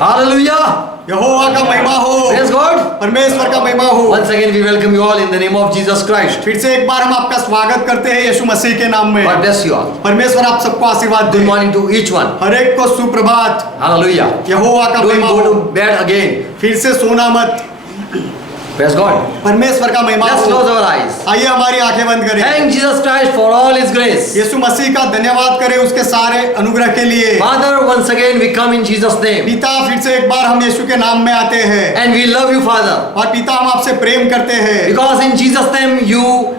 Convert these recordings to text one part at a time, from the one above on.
Hallelujah. यहोवा का महिमा हो, Praise God. परमेश्वर का महिमा हो। Once again we welcome you all in the name of Jesus Christ. फिर से एक बार हम आपका स्वागत करते हैं यीशु मसीह के नाम में। God bless you all. परमेश्वर आप सबको आशीर्वाद Good they. morning to each one. हर एक को सुप्रभात। Hallelujah. यहोवा का Don't महिमा go हो। to bed again. फिर से सोना मत। Praise God. परमेश्वर का महिमा Let's हो। close our eyes. आइए हमारी आंखें बंद करें। Thank Jesus Christ for all His grace. यीशु मसीह का धन्यवाद करें उसके सारे अनुग्रह के लिए। Father, once again we come in Jesus' name. पिता, फिर से एक बार हम यीशु के नाम में आते हैं And we love you, Father. और पिता हम आपसे प्रेम करते हैं Because in Jesus' name you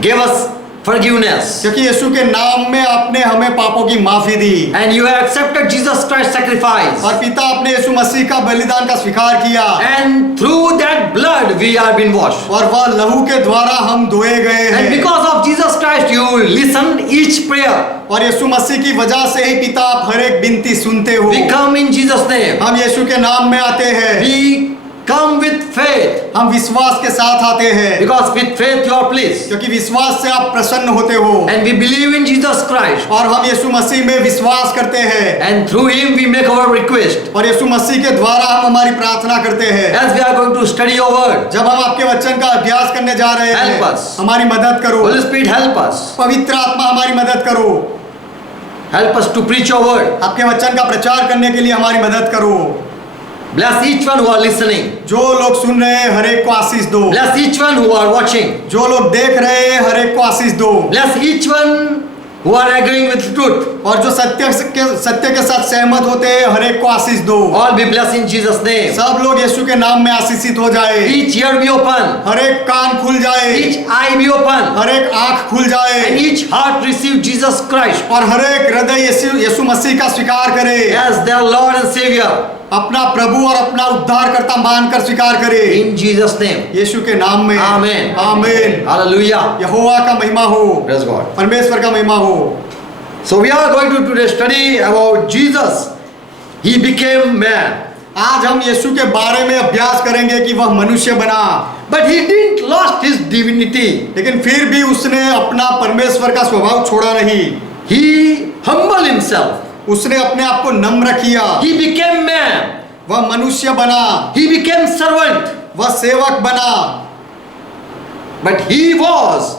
gave us forgiveness. क्योंकि यीशु के नाम में आपने हमें पापों की माफी दी And you have accepted Jesus Christ's sacrifice. और पिता आपने यीशु मसीह का बलिदान का स्वीकार किया And through that blood we are been washed. और वह लहू के द्वारा हम धोए गए And हैं because of Jesus Christ you listen each prayer. और यीशु मसीह की वजह से ही पिता आप हर एक विनती सुनते हो। We come in Jesus' name. हम यीशु के नाम में आते हैं, We come with faith. हम विश्वास के साथ आते हैं Because with faith you are pleased. क्योंकि विश्वास से आप प्रसन्न होते हो And we believe in Jesus Christ. और हम यीशु मसीह में विश्वास करते हैं And through Him we make our request. और यीशु मसीह के द्वारा हम हमारी प्रार्थना करते हैं। As we are going to study your word, जब हम आपके वचन का अभ्यास करने जा रहे हैं, Help us. हमारी मदद करो। Holy Spirit help us. पवित्र आत्मा हमारी मदद करो। Help us to preach your word. आपके वचन का प्रचार करने के लिए हमारी मदद करो। Bless each one who are listening. जो लोग सुन रहे हैं हर एक को आशीष दो। Bless each one who are watching. जो लोग देख रहे हैं हर एक को आशीष दो। Bless each one who are agreeing with truth. और जो सत्य के साथ सहमत होते हैं हर एक को आशीष दो। All be blessed in Jesus' name. सब लोग यीशु के नाम में आशीषित हो जाए। Each ear be open. हर एक कान खुल जाए, Each eye be open. हर एक आंख खुल जाए And each heart receive Jesus Christ और हर एक हृदय यीशु मसीह का स्वीकार करे, as their Lord and Savior. अपना प्रभु और अपना उद्धारकर्ता मानकर स्वीकार करे In Jesus' name. यीशु के नाम में। Amen. आमीन। Hallelujah. यहोवा का महिमा हो, Praise God. परमेश्वर का महिमा हो। So we are going to today study about Jesus. He became man. आज हम यीशु के बारे में अभ्यास करेंगे कि वह मनुष्य बना, But he didn't lost his divinity. लेकिन फिर भी उसने अपना परमेश्वर का स्वभाव छोड़ा नहीं। He humbled himself. उसने अपने आप को नम्र किया, He became man. वह मनुष्य बना, He became servant. वह सेवक बना, But he was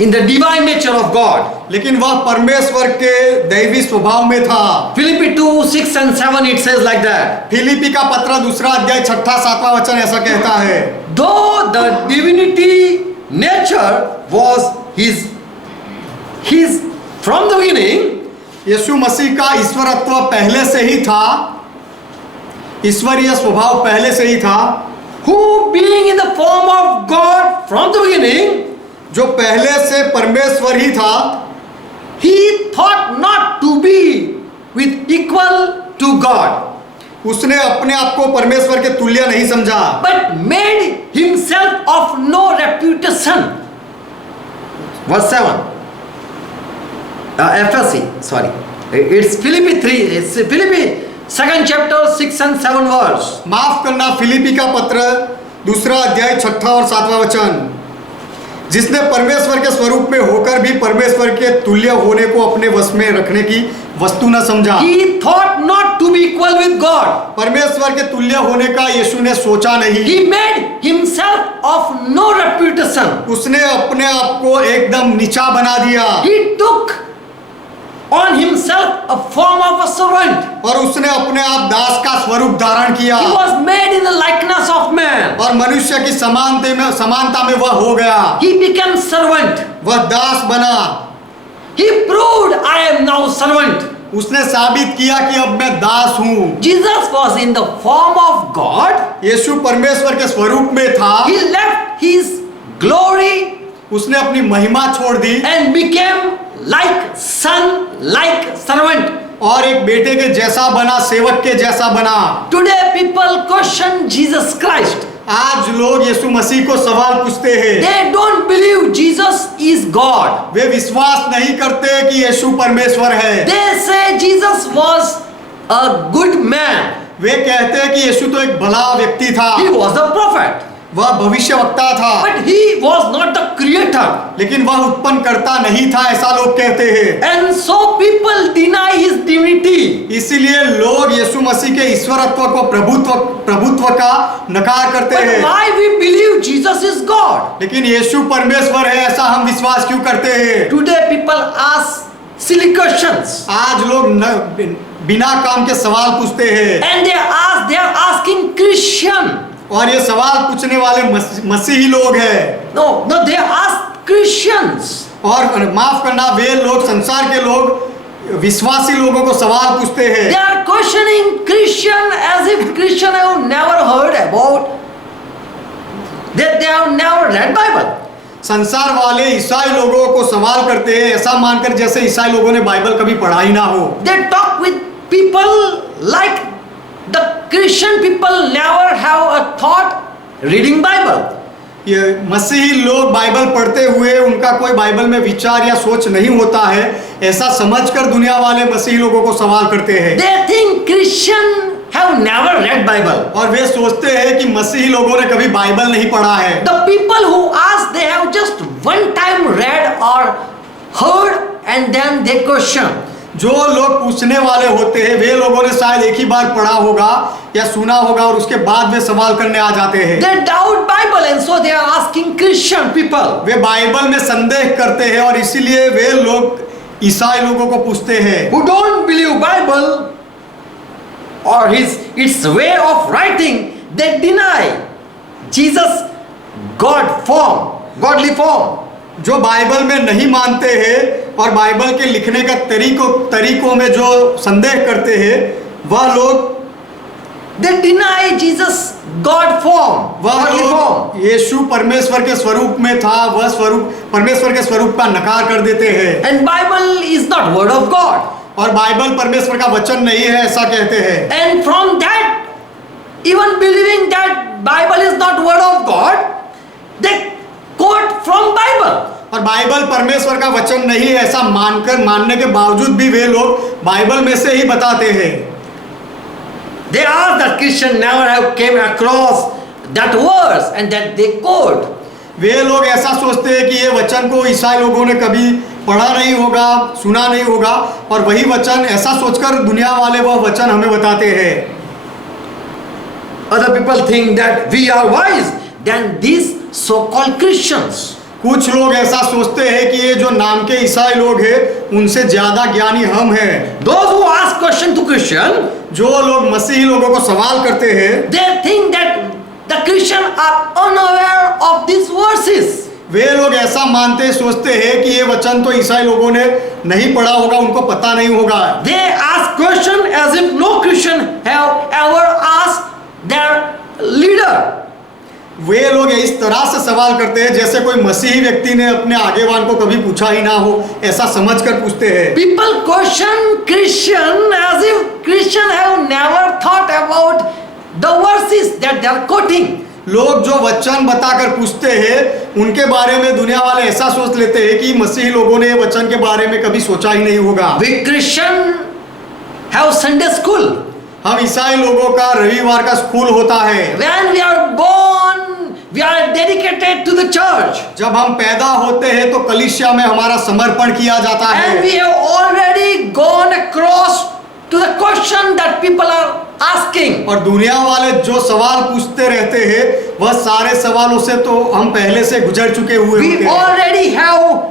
in the divine nature of God. लेकिन वह परमेश्वर के दैवी स्वभाव में था। Philippians 2:6 and 7 it says like that. Philippi का पत्र 2 अध्याय 6-7 वचन ऐसा कहता है, Though the divinity nature was his from the beginning, यीशु मसीह का ईश्वरत्व पहले से ही था, ईश्वरीय स्वभाव पहले से ही था, who being in the form of God from the beginning, जो पहले से परमेश्वर ही था, he thought not to be with equal to God, उसने अपने आप को परमेश्वर के तुल्य नहीं समझा, but made himself of no reputation. Verse 7. FSC, sorry. It's Philippians 3. It's Philippians 2nd chapter 6 and 7 verse. माफ करना, फिलिपी का पत्र 2 अध्याय 6 और 7 वचन, जिसने परमेश्वर के स्वरूप में होकर भी परमेश्वर के तुल्य होने को अपने वश में रखने की वस्तु न समझा। He thought not to be equal with God. परमेश्वर के तुल्य होने का यीशु ने सोचा नहीं। He made himself of no reputation. उसने अपने आप को एकदम नीचा बना दिया He took on himself a form of a servant. और उसने अपने आप दास का स्वरूप धारण किया He was made in the likeness of man. और मनुष्य की समानता में वह हो गया, He became servant. वह दास बना। He proved, I am now servant. उसने साबित किया कि अब मैं दास हूँ। Jesus was in the form of God. यीशु परमेश्वर के स्वरूप में था, He left his glory उसने अपनी महिमा छोड़ दी and became like son, like servant. और एक बेटे के जैसा बना, सेवक के जैसा बना। Today people question Jesus Christ. आज लोग यीशु मसीह को सवाल पूछते हैं, They don't believe Jesus is God. वे विश्वास नहीं करते कि यीशु परमेश्वर है। They say Jesus was a good man. वे कहते हैं कि यीशु तो एक भला व्यक्ति था, He was a prophet. वह भविष्यवक्ता था, but he was not the creator. लेकिन वह उत्पन्न करता नहीं था, ऐसा लोग कहते हैं। And so people deny his divinity. इसीलिए लोग यीशु मसीह के ईश्वरत्व को, प्रभुत्व का नकार करते But हैं। why we believe Jesus is God? लेकिन यीशु परमेश्वर है, ऐसा हम विश्वास क्यों करते हैं? Today people ask silly questions. आज लोग बिना काम के सवाल पूछते हैं, And they are asking Christian. और ये सवाल पूछने वाले मसीही लोग हैं। No, they ask Christians. और माफ करना, वे लोग, संसार के लोग विश्वासी लोगों को सवाल पूछते हैं। They are questioning Christian as if Christian have never heard about. They have never read Bible. संसार वाले ईसाई लोगों को सवाल करते हैं, ऐसा मानकर जैसे ईसाई लोगों ने बाइबल कभी पढ़ा ही ना हो। They talk with people like the Christian people never have a thought reading Bible. ये मसीही लोग बाइबल पढ़ते हुए उनका कोई बाइबल में विचार या सोच नहीं होता है, ऐसा समझकर दुनिया वाले मसीही लोगों को सवाल करते हैं। They think Christian have never read Bible. और वे सोचते हैं कि मसीही लोगों ने कभी बाइबल नहीं पढ़ा है। The people who ask, they have just one time read or heard and then they question. जो लोग पूछने वाले होते हैं, वे लोगों ने शायद एक ही बार पढ़ा होगा या सुना होगा, और उसके बाद वे सवाल करने आ जाते हैं। They doubt Bible and so they are asking Christian people. Way Bible में संदेह करते हैं और इसीलिए वे लोग ईसाई लोगों को पूछते हैं। Who don't believe Bible or its way of writing, they deny Jesus God form, godly form. जो बाइबल में नहीं मानते हैं और बाइबल के लिखने का तरीकों में जो संदेह करते हैं, वह लोग They deny Jesus God form, वह godly form. लोग यीशु परमेश्वर के स्वरूप में था, वह स्वरूप परमेश्वर के स्वरूप का नकार कर देते हैं। And Bible is not word of God. और बाइबल परमेश्वर का वचन नहीं है, ऐसा कहते हैं। And from that, even believing that Bible is not word of God, they quote from Bible. और बाइबल परमेश्वर का वचन नहीं है ऐसा मानने के बावजूद भी वे लोग बाइबल में से ही बताते हैं। They are that Christian never have came across that verse and that they quote. वे लोग ऐसा सोचते हैं कि ये वचन को ईसाई लोगों ने कभी पढ़ा नहीं होगा, सुना नहीं होगा, और वही वचन, ऐसा सोचकर दुनिया वाले वह वचन हमें बताते हैं। Other people think that we are wise than these so-called Christians. कुछ लोग ऐसा सोचते हैं कि ये जो नाम के ईसाई लोग हैं उनसे ज्यादा ज्ञानी हम हैं। Those who ask question to Christian, जो लोग मसीही लोगों को सवाल करते हैं, they think that the Christian are unaware of these verses. वे लोग ऐसा मानते सोचते हैं कि ये वचन तो ईसाई लोगों ने नहीं पढ़ा होगा, उनको पता नहीं होगा। They ask question as if no Christian have ever asked their leader. वे लोग इस तरह से सवाल करते हैं जैसे कोई मसीही व्यक्ति ने अपने आगेवान को कभी पूछा ही ना हो, ऐसा समझकर पूछते हैं। People question Christian as if Christian have never thought about the verses that they are quoting. लोग जो वचन बताकर पूछते हैं उनके बारे में दुनिया वाले ऐसा सोच लेते हैं कि मसीही लोगों ने वचन के बारे में कभी सोचा ही नहीं होगा। We Christian have Sunday school. हम ईसाई लोगों का रविवार का स्कूल होता है। When we are born, we are dedicated to the church. जब हम पैदा होते हैं तो कलीसिया में हमारा समर्पण किया जाता है। And we have already gone across to the question that people are asking. और दुनिया वाले जो सवाल पूछते रहते हैं वह सारे सवालों से तो हम पहले से गुजर चुके हुए We होते हैं। already have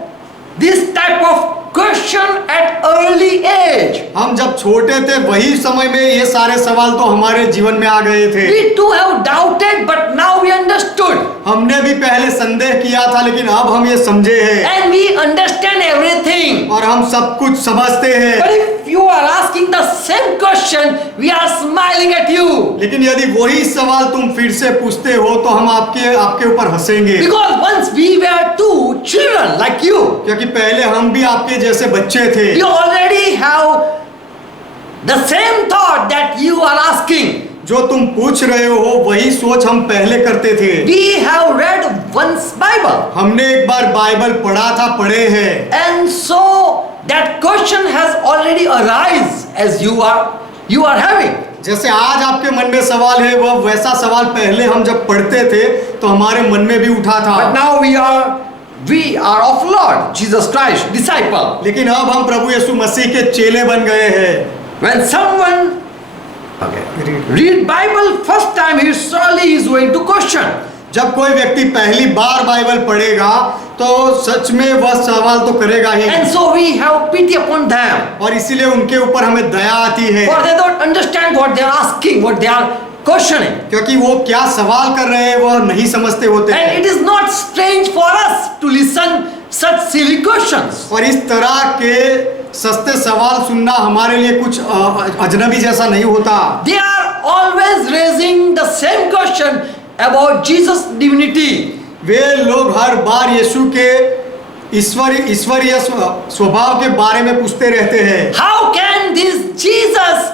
this type of question at early age. हम जब छोटे थे वही समय में ये सारे सवाल तो हमारे जीवन में आ गए थे। We too have doubted, but now we understood. हमने भी पहले संदेह किया था लेकिन अब हम ये समझे हैं And we understand everything. और हम सब कुछ समझते But हैं। if you are asking the same question, we are smiling at you. लेकिन यदि वही सवाल तुम फिर से पूछते हो तो हम आपके ऊपर हंसेंगे, Because once we were two children like you, क्योंकि पहले हम भी आपके जैसे बच्चे थे। we already have the same thought that you are asking. जो तुम पूछ रहे हो वही सोच हम पहले करते थे। We have read once Bible. हमने एक बार बाइबल पढ़ा था, पढ़े हैं, And so that question has already arisen as you are having. जैसे आज आपके मन में सवाल है, वह वैसा सवाल पहले हम जब पढ़ते थे तो हमारे मन में भी उठा था। But now we are of Lord Jesus Christ, disciple. लेकिन अब हम प्रभु यीशु मसीह के चेले बन गए हैं। When someone read Bible first time, he surely is going to question. जब कोई व्यक्ति पहली बार बाइबल पढ़ेगा तो सच में वह सवाल तो करेगा ही। And so we have pity upon them. और इसीलिए उनके ऊपर हमें दया आती है, For they don't understand what they are asking, what they are questioning. क्योंकि वो क्या सवाल कर रहे हैं वह नहीं समझते होते And हैं। it is not strange for us to listen such silly questions. और इस तरह के सस्ते सवाल सुनना हमारे लिए कुछ अजनबी जैसा नहीं होता। They are always raising the same question about Jesus' divinity. वे लोग हर बार यीशु के ईश्वरीय स्वभाव के बारे में पूछते रहते हैं। How can this Jesus,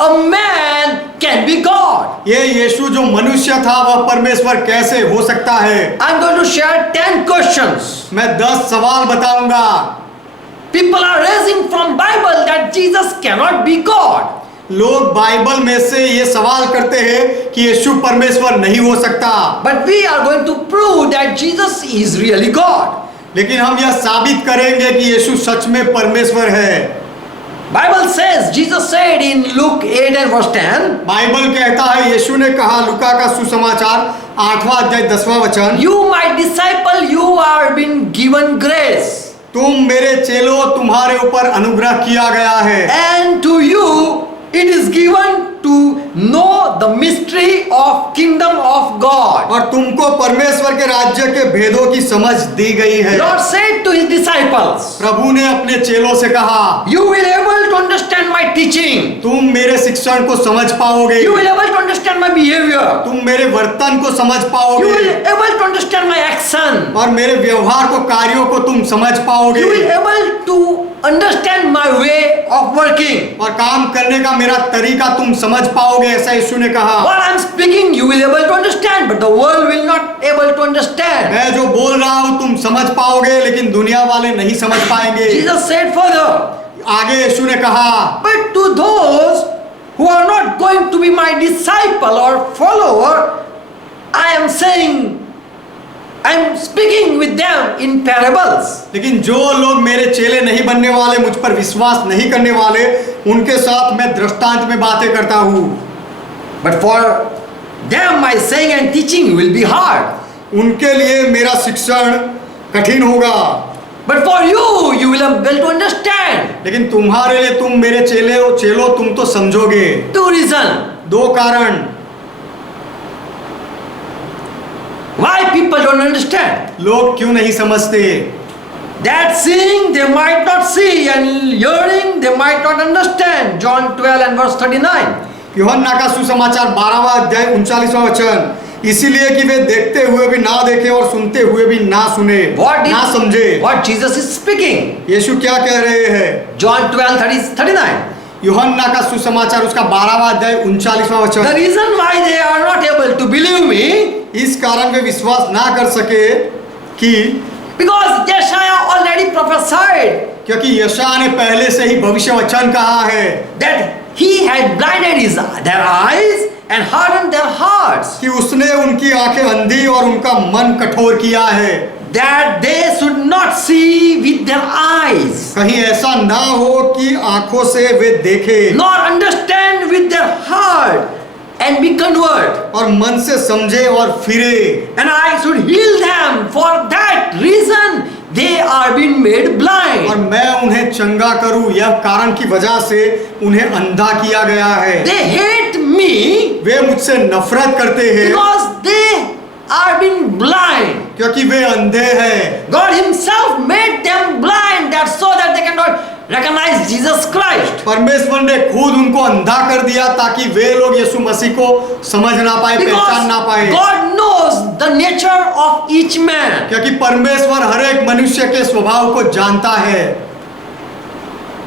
a man, can be God? ये यीशु जो मनुष्य था वह परमेश्वर कैसे हो सकता है? I'm going to share 10 questions. मैं 10 सवाल बताऊंगा। People are raising from Bible that Jesus cannot be God. लोग बाइबल में से ये सवाल करते हैं कि यीशु परमेश्वर नहीं हो सकता। But we are going to prove that Jesus is really God. लेकिन हम यह साबित करेंगे कि यीशु सच में परमेश्वर है। Bible says, Jesus said in Luke 8 and verse 10, Bible कहता है, यीशु ने कहा लूका का सुसमाचार 8वां अध्याय 10वां वचन, You my disciple, you are been given grace. तुम मेरे चेलो, तुम्हारे ऊपर अनुग्रह किया गया है। And to you it is given to know the mystery of kingdom of God. और तुमको परमेश्वर के राज्य के भेदों की समझ दी गई है। Lord said to his disciples, प्रभु ने अपने चेलों से कहा, You will able to understand my teaching. तुम मेरे शिक्षण को समझ पाओगे, You will able to understand my behavior. तुम मेरे वर्तन को समझ You पाओगे will able to understand my action. और मेरे व्यवहार को, कार्यों को तुम समझ पाओगे You will able to understand my way of working. और काम करने का मेरा तरीका तुम समझ पाओगे, ऐसा यीशु ने कहा। What I am speaking, you will able to understand, but the world will not able to understand. मैं जो बोल रहा हूँ तुम समझ पाओगे, लेकिन दुनिया वाले नहीं समझ पाएंगे। Jesus said further, आगे यीशु ने कहा, but to those who are not going to be my disciple or follower, I am saying, I am speaking with them in parables. लेकिन जो लोग मेरे चेले नहीं बनने वाले, मुझ पर विश्वास नहीं करने वाले, उनके साथ मैं दृष्टांत में बातें करता हूँ। But for them my saying and teaching will be hard. उनके लिए मेरा शिक्षण कठिन होगा। But for you, you will be able to understand. लेकिन तुम्हारे लिए, तुम मेरे चेले हो, चेलो तुम तो समझोगे। 2 reasons. 2 कारण Why people don't understand? लोग क्यों नहीं समझते? That seeing they might not see and hearing they might not understand. John 12 and verse 39. यूहन्ना का सुसमाचार 12वां अध्याय 39वां वचन, इसीलिए कि वे देखते हुए भी ना देखे और सुनते हुए भी ना सुने, ना समझे। What Jesus is speaking? यीशु क्या कह रहे हैं? John 12:39. यूहन्ना का सुसमाचार उसका 12वां अध्याय 39वां The वचन, reason why they are not able to believe me, इस कारण वे विश्वास ना कर सके कि because Yeshaya already prophesied क्योंकि यशायाह ने पहले से ही भविष्य वचन कहा है that he had blinded their eyes and hardened their hearts, कि उसने उनकी आंखें अंधी और उनका मन कठोर किया है, that they should not see with their eyes, कहीं ऐसा ना हो कि आंखों से वे देखे nor understand with their heart and be convert, और मन से समझे और फिरे, and I should heal them. For that reason they are being made और blind. मैं उन्हें चंगा करूं, यह कारण की वजह से उन्हें अंधा किया गया है। They hate me वे मुझसे नफरत करते हैं because they are being blind. क्योंकि वे अंधे हैं। God himself made them blind that so that they cannot recognize Jesus Christ. परमेश्वर ने खुद उनको अंधा कर दिया ताकि वे लोग यीशु मसीह को समझ ना पाए, पहचान ना Because पाए, God knows the nature of each man. क्योंकि परमेश्वर हर एक मनुष्य के स्वभाव को जानता है।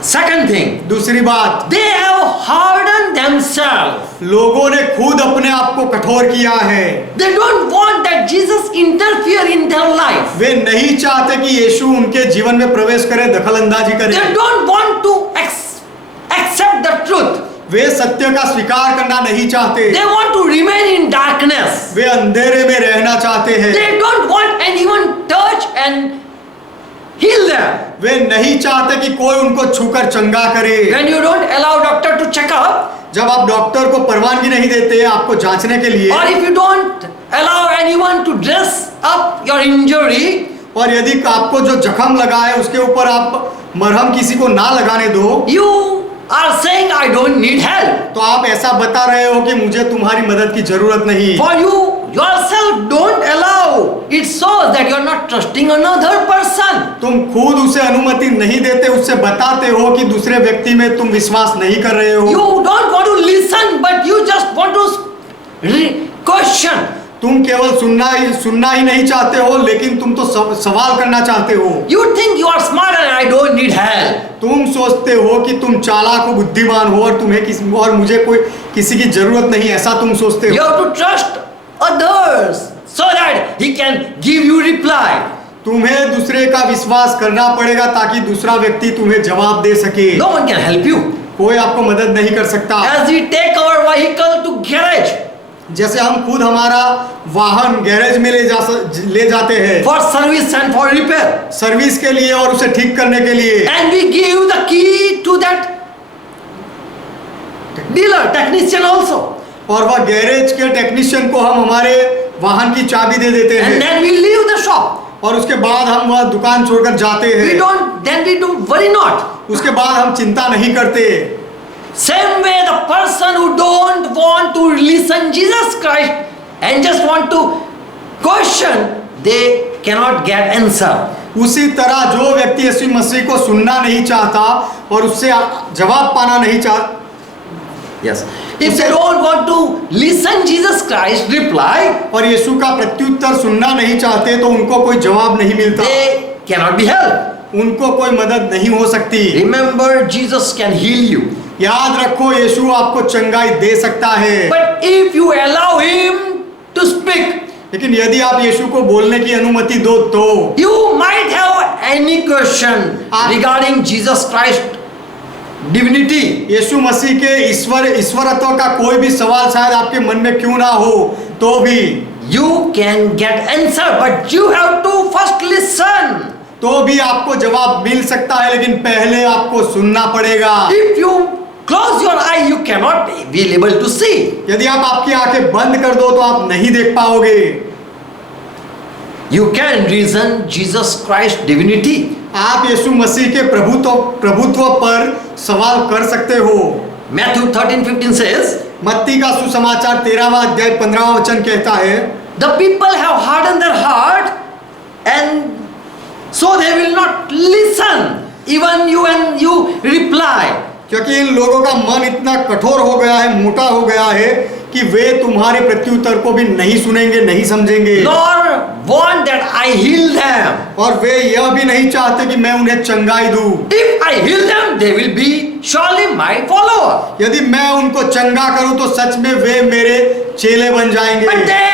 Second thing, दूसरी बात, they have hardened themselves. लोगों ने खुद अपने आप को कठोर किया है। They don't want that Jesus interfere in their life. वे नहीं चाहते कि यीशु उनके जीवन में प्रवेश करे, दखल अंदाजी करे। They don't want to accept the truth. वे सत्य का स्वीकार करना नहीं चाहते, They want to remain in darkness. वे अंधेरे में रहना चाहते हैं, They don't want anyone touch and heal them. वे नहीं चाहते कि कोई उनको छूकर चंगा करे। When you don't allow doctor to check up, जब आप डॉक्टर को परवानगी नहीं देते आपको जांचने के लिए, or if you don't allow anyone to dress up your injury, और यदि आपको जो जख्म लगा है उसके ऊपर आप मरहम किसी को ना लगाने दो, you are saying I don't need help. तो आप ऐसा बता रहे हो कि मुझे तुम्हारी मदद की जरूरत नहीं। For you yourself don't allow. It shows that you are not trusting another person. तुम खुद उसे अनुमति नहीं देते, उससे बताते हो कि दूसरे व्यक्ति में तुम विश्वास नहीं कर रहे हो। You don't want to listen, but you just want to question. तुम केवल सुनना ही नहीं चाहते हो, लेकिन तुम तो सवाल करना चाहते हो। You think you are smart and I don't need help. तुम सोचते हो कि तुम चालाक हो, बुद्धिमान हो और मुझे कोई किसी की जरूरत नहीं, ऐसा तुम सोचते You हो। have to trust others so that he can give you reply. तुम्हें दूसरे का विश्वास करना पड़ेगा ताकि दूसरा व्यक्ति तुम्हें जवाब दे सके। No one can help you. कोई आपको मदद नहीं कर सकता। As we take our vehicle to garage जैसे हम खुद हमारा वाहन गैरेज में ले जाते हैं for service and for repair, service के लिए और उसे ठीक करने के लिए, and we give the key to that dealer, technician also, और वह गैरेज के टेक्नीशियन को हम हमारे वाहन की चाबी दे देते and हैं, then we leave the shop. और उसके बाद हम वह दुकान छोड़कर जाते हैं। We don't worry not. उसके बाद हम चिंता नहीं करते। Same way, the person who don't want to listen Jesus Christ and just want to question, they cannot get answer. उसी तरह जो व्यक्ति यीशु मसीह को सुनना नहीं चाहता और उससे जवाब पाना नहीं चाहता, Yes. If they don't want to listen Jesus Christ reply, और यीशु का प्रत्युत्तर सुनना नहीं चाहते, तो उनको कोई जवाब नहीं मिलता, they cannot be helped. उनको कोई मदद नहीं हो सकती। Remember, Jesus can heal you. याद रखो, यीशु आपको चंगाई दे सकता है, But if you allow him to speak, लेकिन यदि आप यीशु को बोलने की अनुमति दो तो you might have any question regarding Jesus Christ divinity. यीशु मसीह के ईश्वरत्व का कोई भी सवाल शायद आपके मन में क्यों ना हो, तो भी You can get answer, but you have to first listen. तो भी आपको जवाब मिल सकता है, लेकिन पहले आपको सुनना पड़ेगा। If you close your eye, you cannot be able to see. यदि आप आपकी आंखें बंद कर दो तो आप नहीं देख पाओगे। You can reason Jesus Christ divinity. आप यीशु मसीह के प्रभुत्व पर सवाल कर सकते हो। Matthew 13:15 says, मत्ती का सुसमाचार 13वां अध्याय 15वां वचन कहता है, the people have hardened their heart, and so they will not listen even you when you reply. क्योंकि इन लोगों का मन इतना कठोर हो गया है, मोटा हो गया है कि वे तुम्हारे प्रत्युत्तर को भी नहीं सुनेंगे, नहीं समझेंगे, Nor want that I heal them. और वे यह भी नहीं चाहते कि मैं उन्हें चंगाई दूं। If I heal them, they will be surely my follower. यदि मैं उनको चंगा करूं तो सच में वे मेरे चेले बन जाएंगे। But they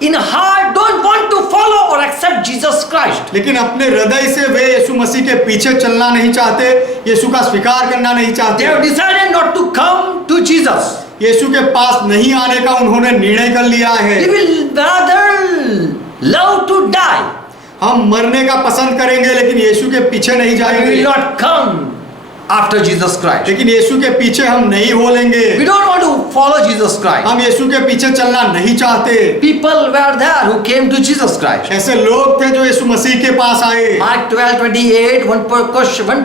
in heart don't want to follow or accept Jesus Christ. लेकिन अपने हृदय से वे यीशु मसीह के पीछे चलना नहीं चाहते, यीशु का स्वीकार करना नहीं They चाहते, have decided not to come to Jesus. यीशु के पास नहीं आने का उन्होंने निर्णय कर लिया है। They will rather love to die. हम मरने का पसंद करेंगे, लेकिन यीशु के पीछे नहीं We जाएंगे, will not come after Jesus Christ. लेकिन यीशु के पीछे हम नहीं हो लेंगे। We don't want to follow Jesus Christ. हम यीशु के पीछे चलना नहीं चाहते। People were there who came to Jesus Christ. ऐसे लोग थे जो यीशु मसीह के पास आए। Mark 12:28, one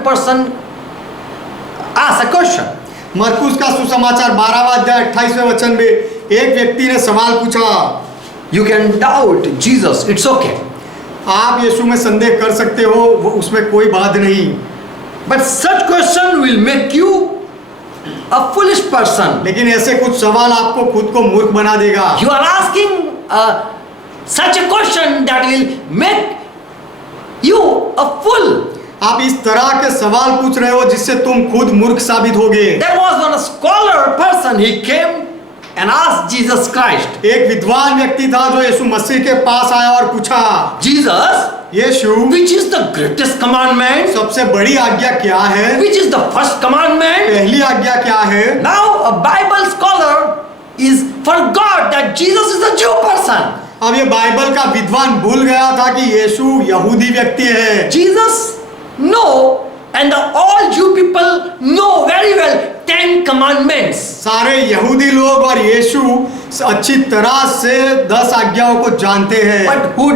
person asked a question. मरकुस का सुसमाचार 12वां अध्याय 28वें वचन में एक व्यक्ति ने सवाल पूछा। You can doubt Jesus, it's okay. आप यीशु में संदेह कर सकते हो, उसमें कोई बात नहीं, But such question will make you a foolish person. लेकिन ऐसे कुछ सवाल आपको खुद को मूर्ख बना देगा। You are asking such a question that will make you a fool. आप इस तरह के सवाल पूछ रहे हो जिससे तुम खुद मूर्ख साबित होगे। There was one scholar person, he came and asked Jesus Christ, एक विद्वान व्यक्ति था जो यीशु मसीह के पास आया और पूछा, Jesus, Yeshu, which is the greatest commandment? सबसे बड़ी आज्ञा क्या है? Which is the first commandment? पहली आज्ञा क्या है? Now a Bible scholar is forgot that Jesus is a Jew person. अब ये बाइबल का विद्वान भूल गया था कि यीशु यहूदी व्यक्ति है। Jesus know, and all Jew people know very well 10 commandments. सारे यहूदी लोग और यीशु अच्छी तरह से 10 आज्ञाओं को जानते हैं। But who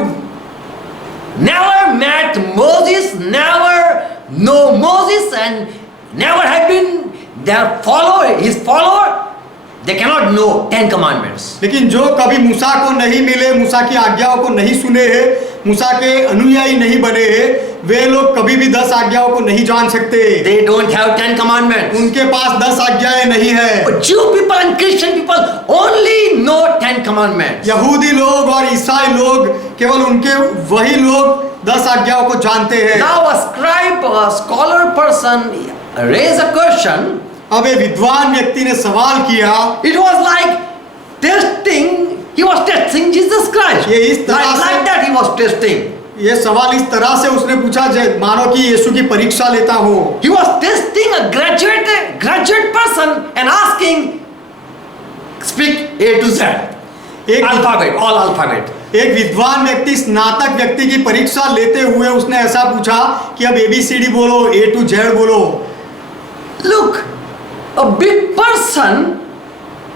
never met Moses, never know Moses, and never have been their follower, his follower, they cannot know 10 commandments. लेकिन जो कभी मूसा को नहीं मिले, मूसा की आज्ञाओं को नहीं सुने हैं, मूसा के अनुयायी नहीं बने हैं, वे लोग कभी भी 10 आज्ञाओं को नहीं जान सकते। They don't have 10 commandments. उनके पास 10 आज्ञाएं नहीं है। But Jew people and Christian people only know 10 commandments. यहूदी लोग और ईसाई लोग केवल उनके वही लोग 10 आज्ञाओं को जानते हैं। Now a scribe, a scholar person raise a question. अब एक विद्वान व्यक्ति ने सवाल किया। It was like testing. He was testing Jesus Christ. ये इस तरह से- like that he was testing. ये सवाल इस तरह से उसने पूछा मानो कि यीशु की परीक्षा लेता हो। He was testing a graduate person and asking, speak A to Z. एक Alphabet, all alphabet. एक विद्वान व्यक्ति स्नातक व्यक्ति की परीक्षा लेते हुए उसने ऐसा पूछा कि अब ABCD बोलो, A to Z बोलो। Look, a big person,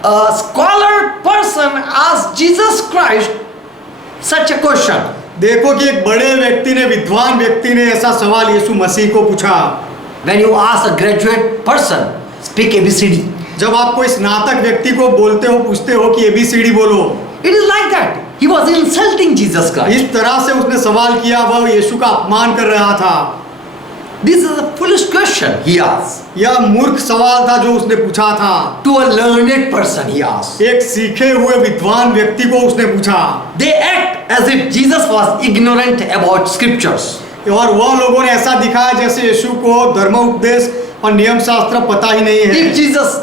a scholar person asked Jesus Christ such a question. देखो कि एक बड़े व्यक्ति ने, विद्वान व्यक्ति ने ऐसा सवाल यीशु मसीह को पूछा। When you ask a graduate person, speak ABCD. जब आप कोई स्नातक व्यक्ति को बोलते हो, पूछते हो कि ABCD बोलो, It is like that. He was insulting Jesus Christ. इस तरह से उसने सवाल किया, वह यीशु का अपमान कर रहा था। This is a foolish question he asked. यह मूर्ख सवाल था जो उसने पूछा था। To a learned person he asked. एक सीखे हुए विद्वान व्यक्ति को उसने पूछा। They act as if Jesus was ignorant about scriptures. और वह लोगों ने ऐसा दिखाया जैसे यीशु को धर्मोपदेश और नियम शास्त्र पता ही नहीं है।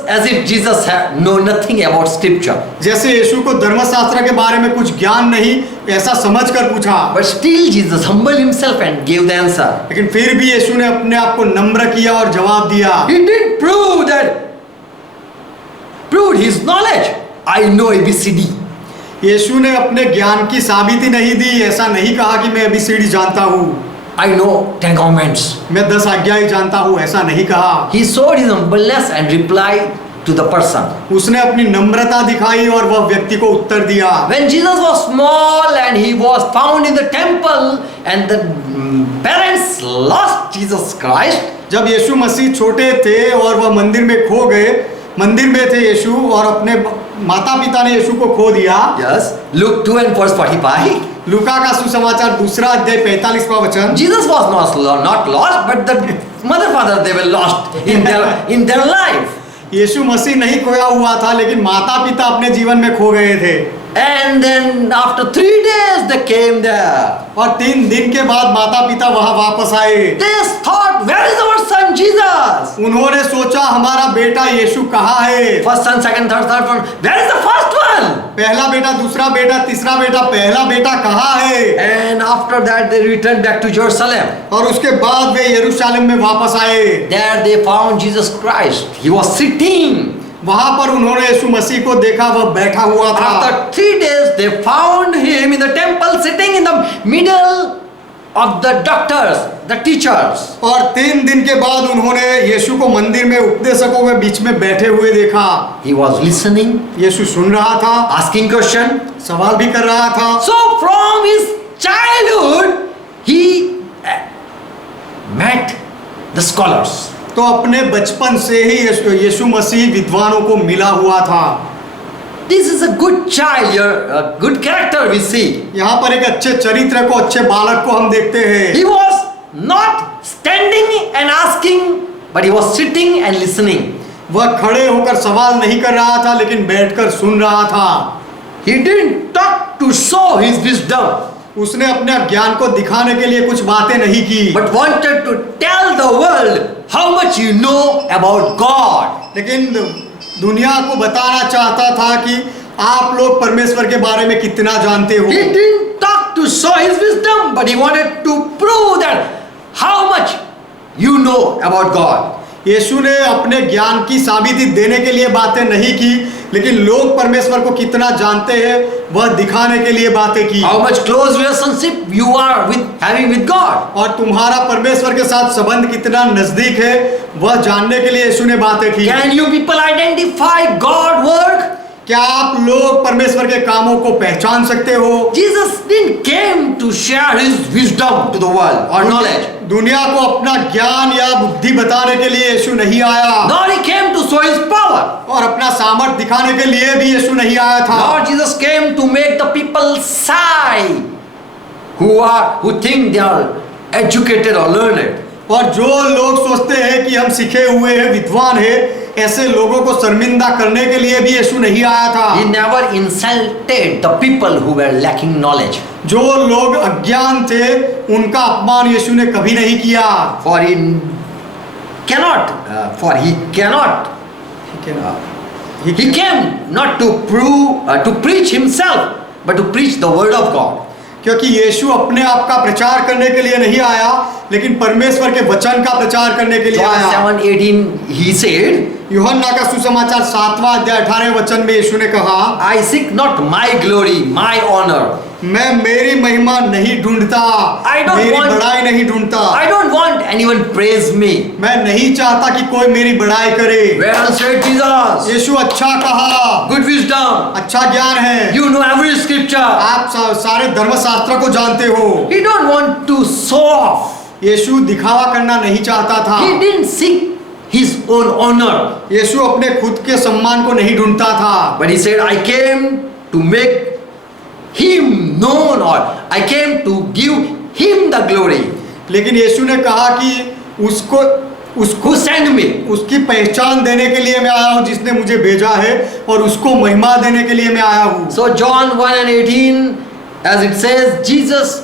As if Jesus had know nothing about scripture. जैसे यीशु को धर्मशास्त्र के बारे में कुछ ज्ञान नहीं, ऐसा समझकर पूछा। But still Jesus humbled himself and gave the answer. लेकिन फिर भी यीशु ने अपने आप को नम्र किया और जवाब दिया। He didn't proved his knowledge. I know ABCD. यीशु ने अपने ज्ञान की साबिती नहीं दी, ऐसा नहीं कहा कि मैं ABCD जानता हूँ, I know 10 commandments. मैं 10 आज्ञाएं जानता हूँ, ऐसा नहीं कहा। He showed his humbleness and replied to the person. उसने अपनी नम्रता दिखाई और वह व्यक्ति को उत्तर दिया। When Jesus was small and he was found in the temple and the parents lost Jesus Christ, जब यीशु मसीह छोटे थे और वह मंदिर में खो गए, मंदिर में थे यीशु और अपने माता पिता ने यीशु को खो दिया। yes, Luke 2 and verse 45. लूका का सुसमाचार 2 अध्याय 45वां वचन। Jesus was not lost, but the mother father they were lost in their life. यीशु मसीह नहीं खोया हुआ था, लेकिन माता पिता अपने जीवन में खो गए थे। And then after 3 days they came there. और 3 दिन के बाद माता पिता वहां वापस आए। They thought, where is our son Jesus? उन्होंने सोचा हमारा बेटा यीशु कहाँ है। First son, second, third one. Where is the first one? पहला बेटा, दूसरा बेटा, तीसरा बेटा, पहला बेटा कहाँ है। And after that they returned back to Jerusalem. और उसके बाद वे यरूशलेम में वापस आए। There they found Jesus Christ. He was sitting. वहां पर उन्होंने यीशु मसीह को देखा, वह बैठा हुआ था। After 3 days they found him in the temple sitting in the middle of the doctors, the teachers. और 3 दिन के बाद उन्होंने यीशु को मंदिर में उपदेशकों के बीच में बैठे हुए देखा। He was listening, यीशु सुन रहा था, asking question. सवाल भी कर रहा था। So from his childhood he met the scholars. तो अपने बचपन से ही यीशु मसीह विद्वानों को मिला हुआ था। This is a good child, a good character we see. यहाँ पर एक अच्छे चरित्र को, अच्छे बालक को हम देखते हैं। He was not standing and asking, but he was sitting and listening. वह खड़े होकर सवाल नहीं कर रहा था, लेकिन बैठकर सुन रहा था। He didn't talk to show his wisdom, उसने अपने ज्ञान को दिखाने के लिए कुछ बातें नहीं की, but wanted to tell the world how much you know about God. लेकिन दुनिया को बताना चाहता था कि आप लोग परमेश्वर के बारे में कितना जानते हो। He didn't talk to show his wisdom, but he wanted to prove that how much you know about God. यीशु ने अपने ज्ञान की साबिती देने के लिए बातें नहीं की, लेकिन लोग परमेश्वर को कितना जानते हैं वह दिखाने के लिए बातें की। How much close relationship you are having with God. और तुम्हारा परमेश्वर के साथ संबंध कितना नजदीक है वह जानने के लिए यीशु ने बातें की। Can you people identify God work? क्या आप लोग परमेश्वर के कामों को पहचान सकते हो? Jesus didn't came to share his wisdom to the world or knowledge. दुनिया को अपना ज्ञान या बुद्धि बताने के लिए यीशु नहीं आया, Nor he came to show his power. और अपना सामर्थ दिखाने के लिए भी यीशु नहीं आया था। Lord Jesus came to make the people shy who think they are educated or learned. और जो लोग सोचते हैं कि हम सीखे हुए हैं, विद्वान हैं, ऐसे लोगों को शर्मिंदा करने के लिए भी यीशु नहीं आया था। He never insulted the people who were lacking knowledge. जो लोग अज्ञान थे उनका अपमान यीशु ने कभी नहीं किया। For he cannot. He came not to to preach himself, but to preach the word of God. क्योंकि यीशु अपने आप का प्रचार करने के लिए नहीं आया, लेकिन परमेश्वर के वचन का प्रचार करने के लिए John आया। 7:18 he said, यूहन्ना का सुसमाचार 7वां अध्याय 18वें वचन में यीशु ने कहा, I seek not my glory, my honor. मैं मेरी महिमा नहीं ढूंढता, I don't मेरी want- बड़ाई नहीं ढूंढता। I don't want anyone praise me. मैं नहीं चाहता कि कोई मेरी बड़ाई करे। Well said Jesus. यीशु अच्छा कहा, Good wisdom. अच्छा ज्ञान है। You know every scripture. आप सारे धर्मशास्त्र को जानते हो। He don't want to show off. यीशु दिखावा करना नहीं चाहता था। He didn't seek his own honor. यीशु अपने खुद के सम्मान को नहीं ढूंढता था, But he said, I came to make him known, or I came to give him the glory. लेकिन यीशु ने कहा कि उसको Who sent me? उसकी पहचान देने के लिए मैं आया हूँ जिसने मुझे भेजा है, और उसको महिमा देने के लिए मैं आया हूँ। So John 1:18, as it says, Jesus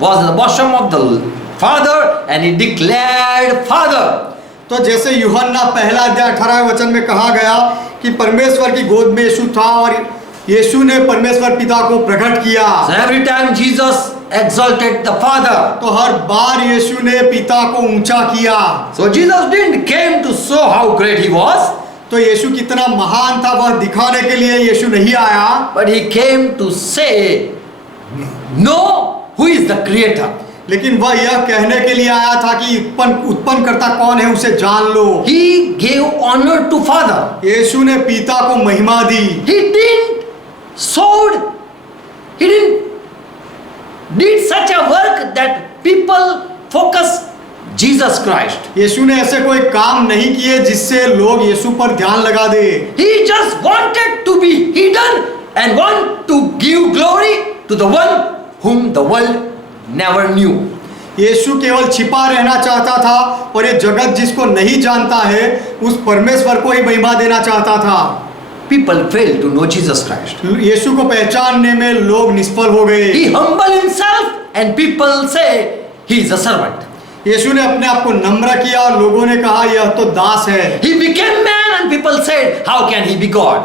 was the bosom of the Father and he declared Father. तो जैसे यूहन्ना 1 अध्याय 18वें वचन में कहा गया कि परमेश्वर की गोद में यीशु था और यीशु ने परमेश्वर पिता को प्रकट किया। So every time Jesus exalted the Father. तो हर बार यीशु ने पिता को ऊंचा किया। So Jesus didn't came to show how great he was, तो यीशु कितना महान था वह दिखाने के लिए यीशु नहीं आया, but he came to say, know who is the creator. लेकिन वह यह कहने के लिए आया था कि उत्पन्न करता कौन है उसे जान लो। He gave honor to Father. यीशु ने पिता को महिमा दी। He didn't did such a work that people focus Jesus Christ. यीशु ने ऐसे कोई काम नहीं किए जिससे लोग यीशु पर ध्यान लगा दे। He just wanted to be hidden and want to give glory to the one whom the world never knew. यीशु केवल छिपा रहना चाहता था और ये जगत जिसको नहीं जानता है उस परमेश्वर को ही महिमा देना चाहता था। People failed to know Jesus Christ. यीशु को पहचानने में लोग निष्फल हो गए। He humbled himself and people say he is a servant. यीशु ने अपने आप को नम्र किया और लोगों ने कहा यह तो दास है। He became man and people said how can he be God?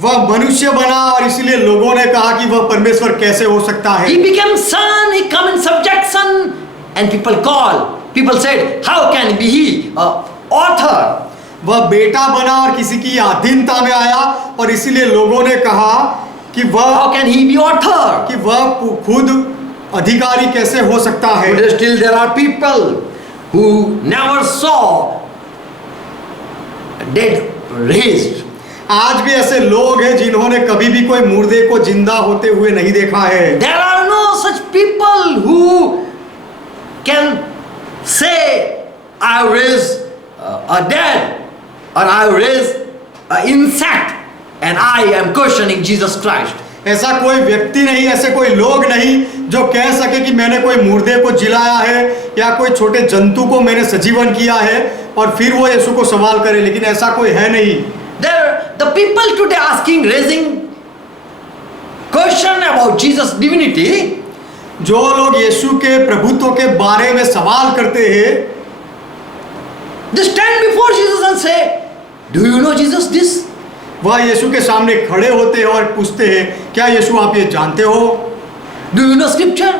वह मनुष्य बना और इसलिए लोगों ने कहा कि वह परमेश्वर कैसे हो सकता है। He became son, he come in subjection and people said how can he author? वह बेटा बना और किसी की अधीनता में आया और इसीलिए लोगों ने कहा कि How can he be author? वह खुद अधिकारी कैसे हो सकता है। But still there are people who never saw dead raised. आज भी ऐसे लोग हैं जिन्होंने कभी भी कोई मुर्दे को जिंदा होते हुए नहीं देखा है। There are no such people who can say I raised a dead or I raised an insect and I am questioning Jesus Christ. ऐसा कोई व्यक्ति नहीं, ऐसे कोई लोग नहीं जो कह सके कि मैंने कोई मुर्दे को जिलाया है या कोई छोटे जंतु को मैंने सजीवन किया है और फिर वो यीशु को सवाल करे, लेकिन ऐसा कोई है नहीं। The people today raising question about Jesus' divinity, जो लोग यीशु के प्रभुत्व के बारे में सवाल करते हैं, they stand before Jesus and say, do you know Jesus this? वह यीशु के सामने खड़े होते हैं और पूछते हैं, क्या यीशु आप ये जानते हो? Do you know scripture?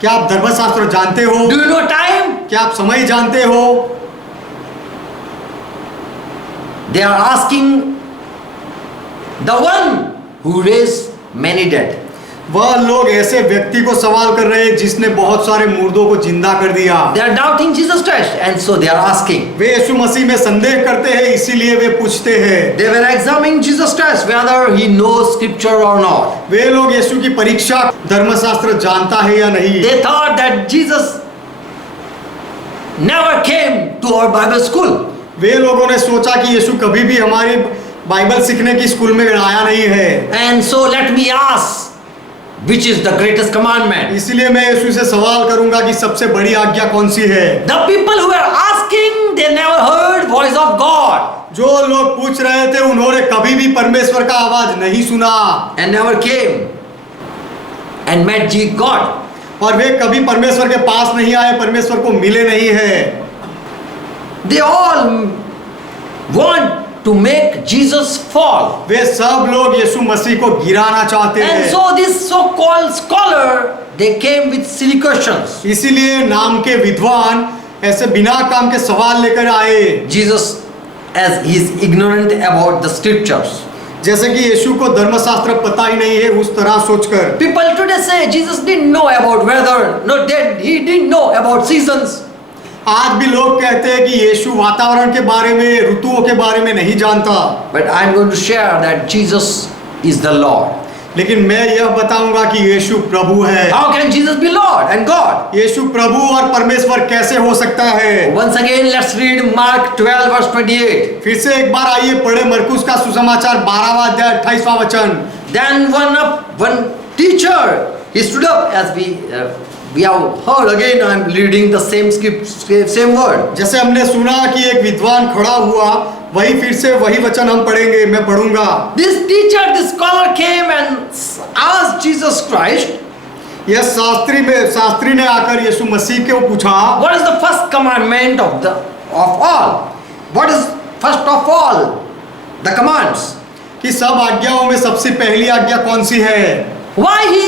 क्या आप धर्मशास्त्र जानते हो? Do you know time? क्या आप समय जानते हो? They are asking the one who raised many dead. वह लोग ऐसे व्यक्ति को सवाल कर रहे हैं जिसने बहुत सारे मुर्दों को जिंदा कर दिया। They are doubting Jesus Christ, and so they are asking. वे यीशु मसीह में संदेह करते हैं, इसीलिए वे पूछते हैं। They were examining Jesus Christ whether he knows scripture or not. वे लोग यीशु की परीक्षा धर्मशास्त्र जानता है या नहीं। They thought that Jesus never came to our Bible school. वे लोगों ने सोचा कि यीशु कभी भी हमारी बाइबल सीखने की स्कूल में आया नहीं है। And so let me ask, which is the greatest commandment? इसलिए मैं यीशु से सवाल करूंगा कि सबसे बड़ी आज्ञा कौन सी है? The people who are asking, they never heard voice of God जो लोग पूछ रहे थे उन्होंने कभी भी परमेश्वर का आवाज नहीं सुना and never came and met God. और वे कभी परमेश्वर के पास नहीं आए, परमेश्वर को मिले नहीं है। They all want to make Jesus fall. वे सब लोग यीशु मसीह को गिराना चाहते And हैं। so this so-called scholar, they came with silly questions. इसीलिए नाम के विद्वान ऐसे बिना काम के सवाल लेकर आए। Jesus, as he is ignorant about the scriptures. जैसे कि यीशु को धर्मशास्त्र पता ही नहीं है, उस तरह सोचकर। People today say Jesus didn't know about weather, he didn't know about seasons. आज भी लोग कहते हैं कि यीशु वातावरण के बारे में, ऋतुओं के बारे में नहीं जानता। But I'm going to share that Jesus is the Lord. लेकिन मैं यह बताऊंगा कि यीशु प्रभु है। How can Jesus be Lord and God? यीशु प्रभु और परमेश्वर कैसे हो सकता है? Once again, let's read Mark 12 verse 28. फिर से एक बार आइए पढ़े मरकुस का सुसमाचार 12वां अध्याय 28वां वचन। Then one teacher, he stood up, as we have heard again. I'm reading the same word. जैसे हमने सुना कि एक विद्वान खड़ा हुआ, वही फिर से वही वचन हम पढ़ेंगे, मैं पढ़ूंगा। This teacher, this scholar came and asked Jesus Christ, यह शास्त्री ने आकर यीशु मसीह को पूछा, what is the first commandment of all? What is first of all the commands? कि सब आज्ञाओं में सबसे पहली आज्ञा कौन सी है? Why he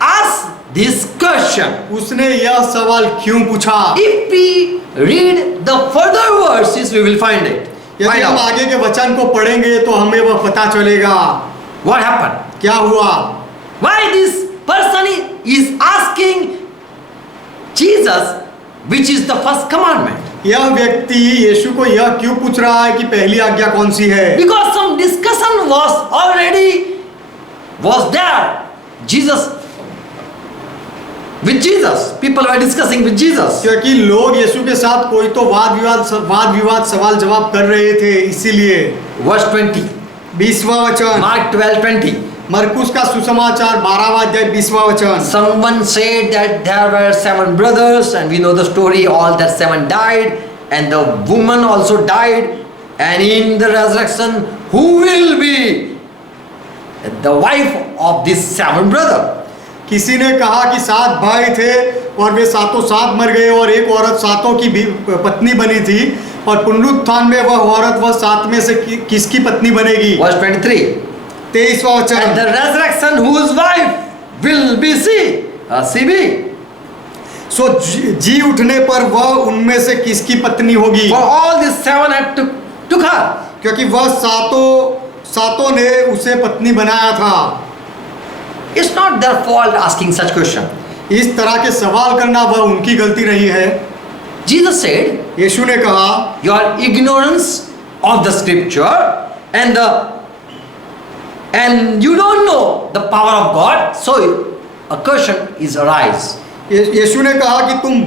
asked this question? उसने यह सवाल क्यों पूछा? If we read the further verses, we will find it. यदि हम आगे के वचन को पढ़ेंगे तो हमें वह पता चलेगा। What happened? क्या हुआ? Why this person is asking Jesus, which is the first commandment? यह व्यक्ति यीशु को यह क्यों पूछ रहा है कि पहली आज्ञा कौन सी है? Because some discussion was there. With Jesus, people were discussing with Jesus. क्योंकि लोग यीशु के साथ कोई तो वाद विवाद सवाल जवाब कर रहे थे, इसीलिए। Verse 20. 20वां वचन। Mark 12:20. मरकुस का सुसमाचार 12वां अध्याय 20वां वचन। Someone said that there were 7 brothers, and we know the story. All that 7 died, and the woman also died. And in the resurrection, who will be the wife of these 7 brothers? किसी ने कहा कि 7 भाई थे और वे सातों सात मर गए और एक औरत सातों की भी पत्नी बनी थी, और पुनरुत्थान में वह औरत वह 7 में से किसकी पत्नी बनेगी? Verse 23. 23वां वचन। And the resurrection, whose wife will be she be? सो जी उठने पर वह उनमें से किसकी पत्नी होगी? For all these 7 had took her. क्योंकि वह सातों ने उसे पत्नी बनाया था। It's not their fault asking such question. इस तरह के सवाल करना वह उनकी गलती नहीं है। Jesus said, यीशु ने कहा, your ignorance of the scripture and you don't know the power of God, so a question is arise. यीशु ने कहा कि तुम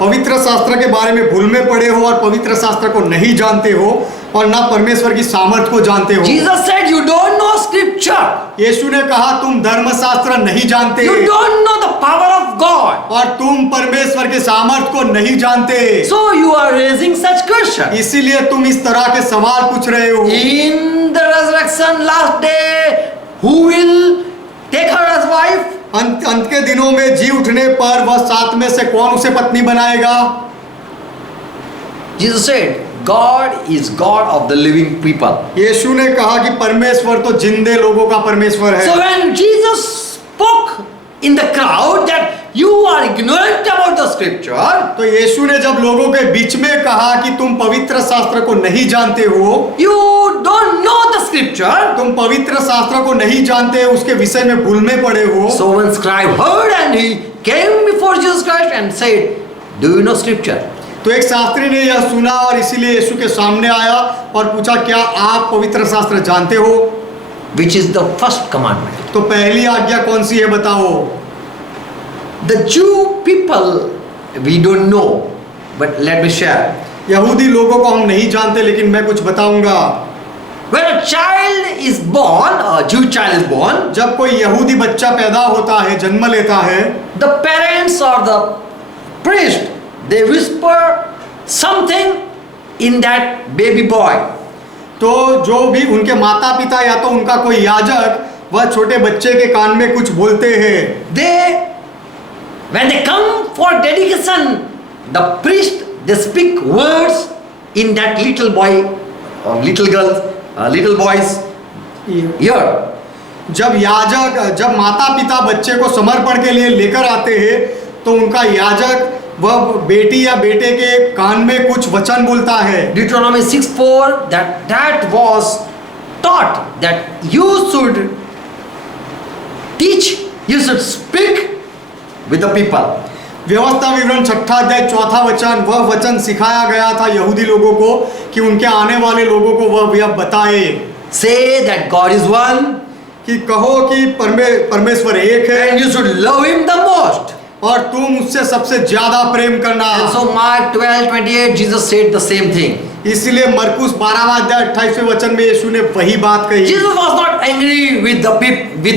पवित्र शास्त्र के बारे में भूल में पड़े हो और पवित्र शास्त्र को नहीं जानते हो और ना परमेश्वर की सामर्थ को जानते हो। Jesus said, you don't know scripture. यीशु ने कहा तुम धर्मशास्त्र नहीं जानते। You don't know the power of God. और तुम परमेश्वर के सामर्थ को नहीं जानते। So you are raising such question. इसीलिए तुम इस तरह के सवाल पूछ रहे हो। In the resurrection last day, who will take her as wife? अंत के दिनों में जी उठने पर वह 7 में से कौन उसे पत्नी बनाएगा? Jesus said, God is God of the living people. यीशु ने कहा कि परमेश्वर तो जिंदे लोगों का परमेश्वर है। So when Jesus spoke in the crowd that you are ignorant about the scripture, तो यीशु ने जब लोगों के बीच में कहा कि तुम पवित्र शास्त्र को नहीं जानते हो, you don't know the scripture. तुम पवित्र शास्त्र को नहीं जानते, उसके विषय में भूल में पड़े हो। So one scribe heard and he came before Jesus Christ and said, do you know scripture? तो एक शास्त्री ने यह सुना और इसीलिए यीशु के सामने आया और पूछा, क्या आप पवित्र शास्त्र जानते हो? Which is the first commandment. तो पहली आज्ञा कौन सी है बताओ? The Jew people, we don't know, but let me share. यहूदी लोगों को हम नहीं जानते, लेकिन मैं कुछ बताऊंगा। When a child is born, a Jew child is born, जब कोई यहूदी बच्चा पैदा होता है, जन्म लेता है, the parents or the priest, they whisper something in that baby boy. तो जो भी उनके माता पिता या तो उनका कोई याजक वह छोटे बच्चे के कान में कुछ बोलते हैं। When they come for dedication, the priest, they speak words in that little boy or little girl, little boy's ear. जब माता पिता बच्चे को समर्पण के लिए लेकर आते हैं, तो उनका याजक वह बेटी या बेटे के कान में कुछ वचन बोलता है। Deuteronomy 6:4, that was taught that you should teach, you should speak with the people. व्यवस्था विवरण 6 अध्याय 4 वचन, वह वचन सिखाया गया था यहूदी लोगों को कि उनके आने वाले लोगों को वह बताए। Say that God is one, कि कहो कि परमेश्वर एक है, and you should love him the most. और तुम उससे सबसे ज्यादा प्रेम करना। And so Mark 12:28, Jesus said the same thing. इसलिए मरकुस 12वां अध्याय 28वें वचन में यीशु ने वही बात कही। Jesus was not angry with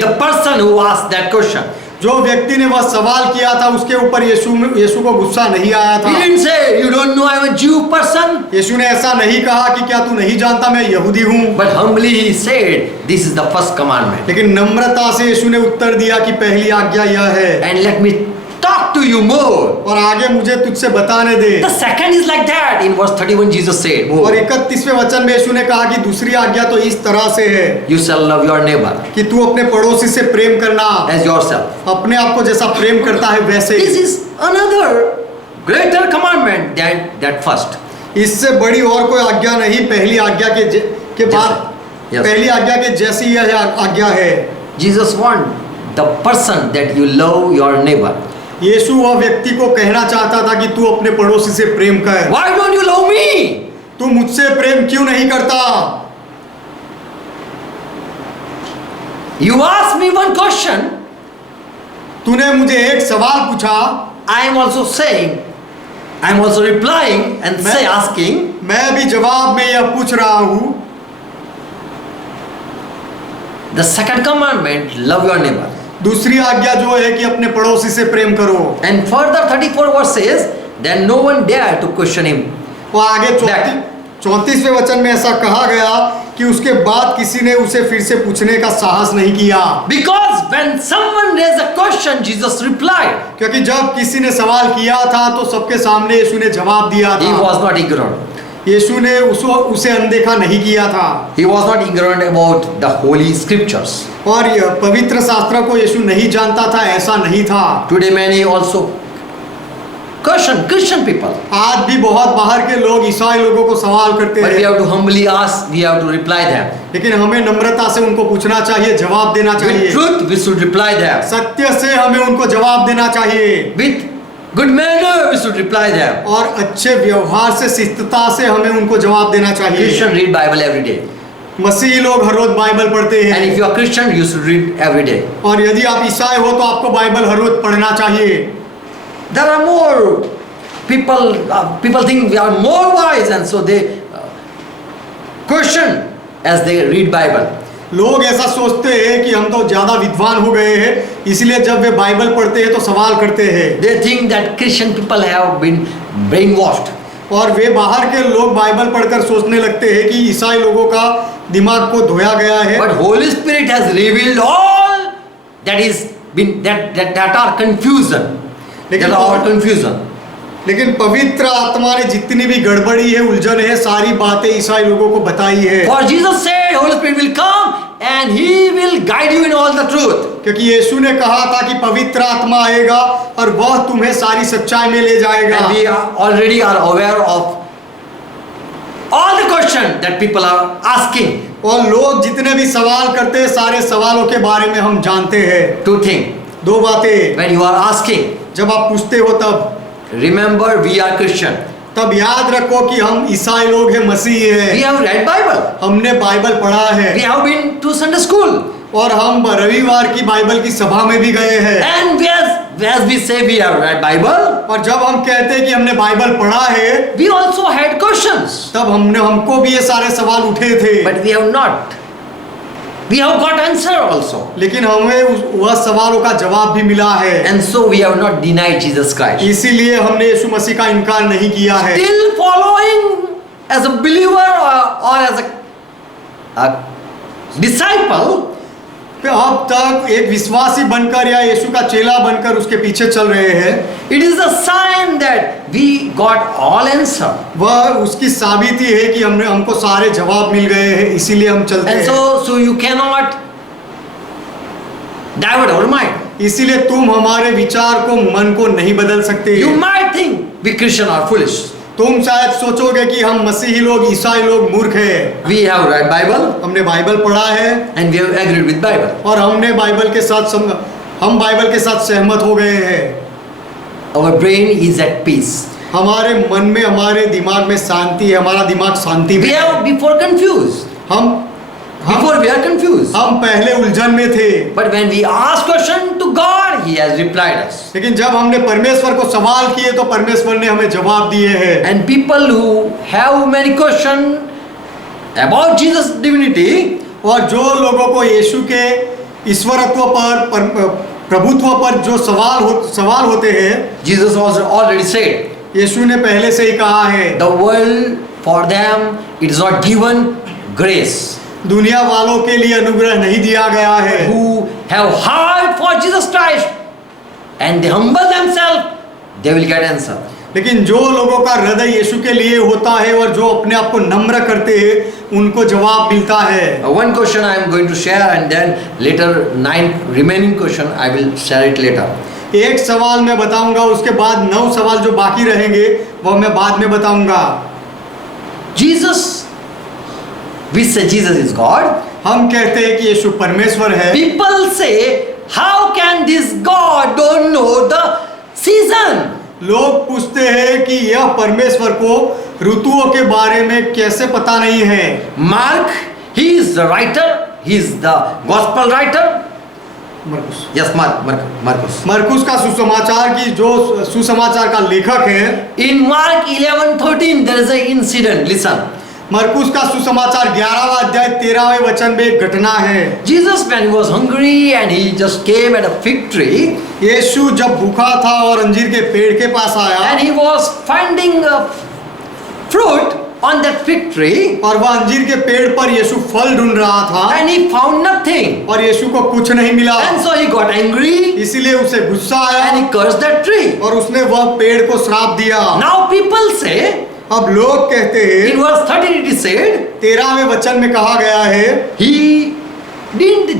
the person who asked that question. जो व्यक्ति ने वह सवाल किया था उसके ऊपर यीशु को गुस्सा नहीं आया था। He didn't say, you don't know I'm a Jew person. यीशु ने ऐसा नहीं कहा कि क्या तू नहीं जानता मैं यहूदी हूँ। But humbly he said, this is the first commandment. लेकिन नम्रता से यीशु ने उत्तर दिया कि पहली आज्ञा यह है। And let me talk to you more. और आगे मुझे तुझसे बताने दे। The second is like that. In verse 31 Jesus said, और 31वें वचन में यीशु ने कहा कि दूसरी आज्ञा तो इस तरह से है, you shall love your neighbor कि तू अपने पड़ोसी से प्रेम करना as yourself. अपने आप को जैसा प्रेम करता है वैसे। This is another greater commandment than that first. इससे बड़ी और कोई आज्ञा नहीं, पहली आज्ञा के बाद Yes. पहली आज्ञा के जैसी यह आज्ञा है। Jesus want the person that you love your neighbor. यीशु वह व्यक्ति को कहना चाहता था कि तू अपने पड़ोसी से प्रेम कर। Why don't you love me? तू मुझसे प्रेम क्यों नहीं करता? You asked me one question. तूने मुझे एक सवाल पूछा। I am also saying, I am also replying and asking. मैं भी जवाब में यह पूछ रहा हूँ। The second commandment, love your neighbor. दूसरी आज्ञा जो है कि अपने पड़ोसी से प्रेम करो। And further 34 verse says, then no one dare to question him. और आगे 34वें वचन में ऐसा कहा गया कि उसके बाद किसी ने उसे फिर से पूछने का साहस नहीं किया। Because when someone raised a question, Jesus replied. क्योंकि जब किसी ने सवाल किया था तो सबके सामने यीशु ने जवाब दिया He था। was not ignorant. यीशु ने उसे अनदेखा नहीं किया था। He was not ignorant about the holy scriptures. और पवित्र शास्त्र को यीशु नहीं जानता था, ऐसा नहीं था। Today many also question Christian people. आज भी बहुत बाहर के लोग ईसाई लोगों को सवाल करते But we हैं, have to humbly ask, we have to reply them. लेकिन हमें नम्रता से उनको पूछना चाहिए, जवाब देना With चाहिए। truth we should reply them. सत्य से हमें उनको जवाब देना चाहिए With good manner we should reply them. और अच्छे व्यवहार से, शिष्टता से हमें उनको जवाब देना चाहिए। Christian read Bible every day. मसीही लोग हर रोज बाइबल पढ़ते And हैं, if you are Christian, you should read every day. और यदि आप ईसाई हो तो आपको बाइबल हर रोज पढ़ना चाहिए। There are more people think we are more wise, and so they question as they read Bible. लोग ऐसा सोचते हैं कि हम तो ज्यादा विद्वान हो गए हैं, इसलिए जब वे बाइबल पढ़ते हैं तो सवाल करते हैं। They think that Christian people have been brainwashed. और वे बाहर के लोग बाइबल पढ़कर सोचने लगते हैं कि ईसाई लोगों का दिमाग को धोया गया है। But Holy Spirit has revealed all that is been that are confusion. That are all confusion. लेकिन पवित्र आत्मा ने जितनी भी गड़बड़ी है, उलझन है, सारी बातें ईसाई लोगों को बताई है। For Jesus said, Holy Spirit will come and He will guide you in all the truth. क्योंकि यीशु ने कहा था कि पवित्र आत्मा आएगा और वह तुम्हें सारी सच्चाई में ले जाएगा। And we already are aware of all the questions that people are asking. और लोग जितने भी सवाल करते हैं, सारे सवालों के बारे में हम जानते हैं। Two things. दो बातें, When you are asking, जब आप पूछते हो तब remember we are Christian. तब याद रखो कि हम ईसाई लोग हैं, मसीही We हैं। have read Bible. हमने बाइबल पढ़ा है We have been to Sunday school. और हम रविवार की बाइबल की सभा में भी गए हैं। And as we say we have read Bible, और जब हम कहते हैं कि हमने बाइबल पढ़ा है, we also had questions. तब हमको भी ये सारे सवाल उठे थे। But we have not. We have got answer also. लेकिन हमें वह सवालों का जवाब भी मिला है। And so we have not denied Jesus Christ. इसीलिए हमने यीशु मसीह का इनकार नहीं किया है। Still following as a believer or as a disciple, अब तक एक विश्वासी बनकर या यीशु का चेला बनकर उसके पीछे चल रहे हैं। it is a sign that we got all answer. वह उसकी साबिती है कि हमको सारे जवाब मिल गए हैं, इसीलिए हम चलते And हैं। so you cannot divert our mind. इसीलिए तुम हमारे विचार को, मन को नहीं बदल सकते। You might think we Christian are foolish. तुम शायद सोचोगे कि हम मसीही लोग, ईसाई लोग मूर्ख हैं। We have read Bible हमने बाइबल पढ़ा है and we have agreed with Bible. और हमने बाइबल के साथ हम बाइबल के साथ सहमत हो गए हैं। Our brain is at peace. हमारे मन में, हमारे दिमाग में शांति है, हमारा दिमाग शांति में We है। have before confused. Before we are confused. हम पहले उलझन में थे, But when we ask question to God, He has replied us. लेकिन जब हमने परमेश्वर को सवाल किए तो परमेश्वर ने हमें जवाब दिए हैं। And people who have many questions about Jesus' divinity, और जो लोगों को यीशु के ईश्वरत्व पर, प्रभुत्व पर जो सवाल होते हैं, Jesus was already said, यीशु ने पहले से ही कहा है, the world for them it is not given grace. दुनिया वालों के लिए अनुग्रह नहीं दिया गया है। Who have heart for Jesus Christ and they humble themselves, they will get answer. लेकिन जो लोगों का हृदय यीशु के लिए होता है और जो अपने आप को नम्र करते हैं, उनको जवाब मिलता है। One question I am going to share and then later 9 remaining question I will share it later. एक सवाल मैं बताऊंगा, उसके बाद 9 सवाल जो बाकी रहेंगे वो मैं बाद में बताऊंगा। Jesus, we say Jesus is God. हम कहते हैं कि यीशु परमेश्वर है। People say, how can this God don't know the season? लोग पूछते हैं कि यह परमेश्वर को ऋतुओं के बारे में कैसे पता नहीं है। Mark, he is the writer, he is the gospel writer. मरकुस Yes, Marcus. मरकुस का सुसमाचार की जो सुसमाचार का लेखक है। In Mark 11:13 there is an incident. Listen. मरकुस का सुसमाचार 11वां अध्याय 13वें वचन में एक घटना है। Jesus when he was hungry and he just came at a fig tree यीशु जब भूखा था और अंजीर के पेड़ के पास आया and he was finding a fruit on that fig tree और वह अंजीर के पेड़ पर यीशु फल ढूंढ रहा था and he found nothing. और यीशु को कुछ नहीं मिला, And so he got angry इसीलिए उसे गुस्सा and आया he cursed that tree. और उसने वह पेड़ को श्राप दिया। Now people say, अब लोग कहते in हैं, verse 13 it is said, 13वें वचन में कहा गया है,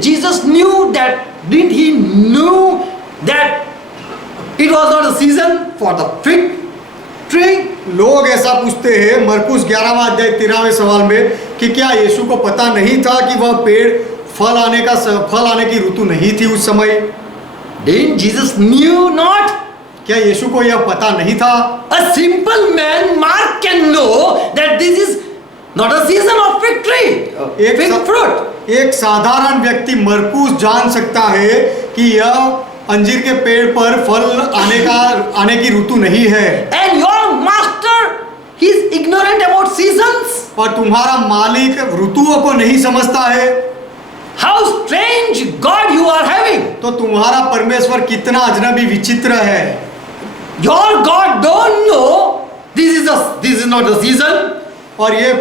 Jesus knew that, didn't he knew that it was not a season for the fig tree? लोग ऐसा पूछते हैं मरकुस 11वां अध्याय 13वें सवाल में कि क्या यीशु को पता नहीं था कि वह पेड़ फल आने की ऋतु नहीं थी उस समय। Didn't Jesus knew not? क्या यीशु को यह पता नहीं था? A simple man, Mark, can know that this is not a season of fig tree, fig fruit. एक साधारण व्यक्ति मरकुस जान सकता है कि यह अंजीर के पेड़ पर फल आने की ऋतु नहीं है। And your master, he is ignorant about seasons. और तुम्हारा मालिक ऋतुओं को नहीं समझता है। How strange God you are having. तो तुम्हारा परमेश्वर कितना अजनबी विचित्र है। Your God don't know this is not a season. और ये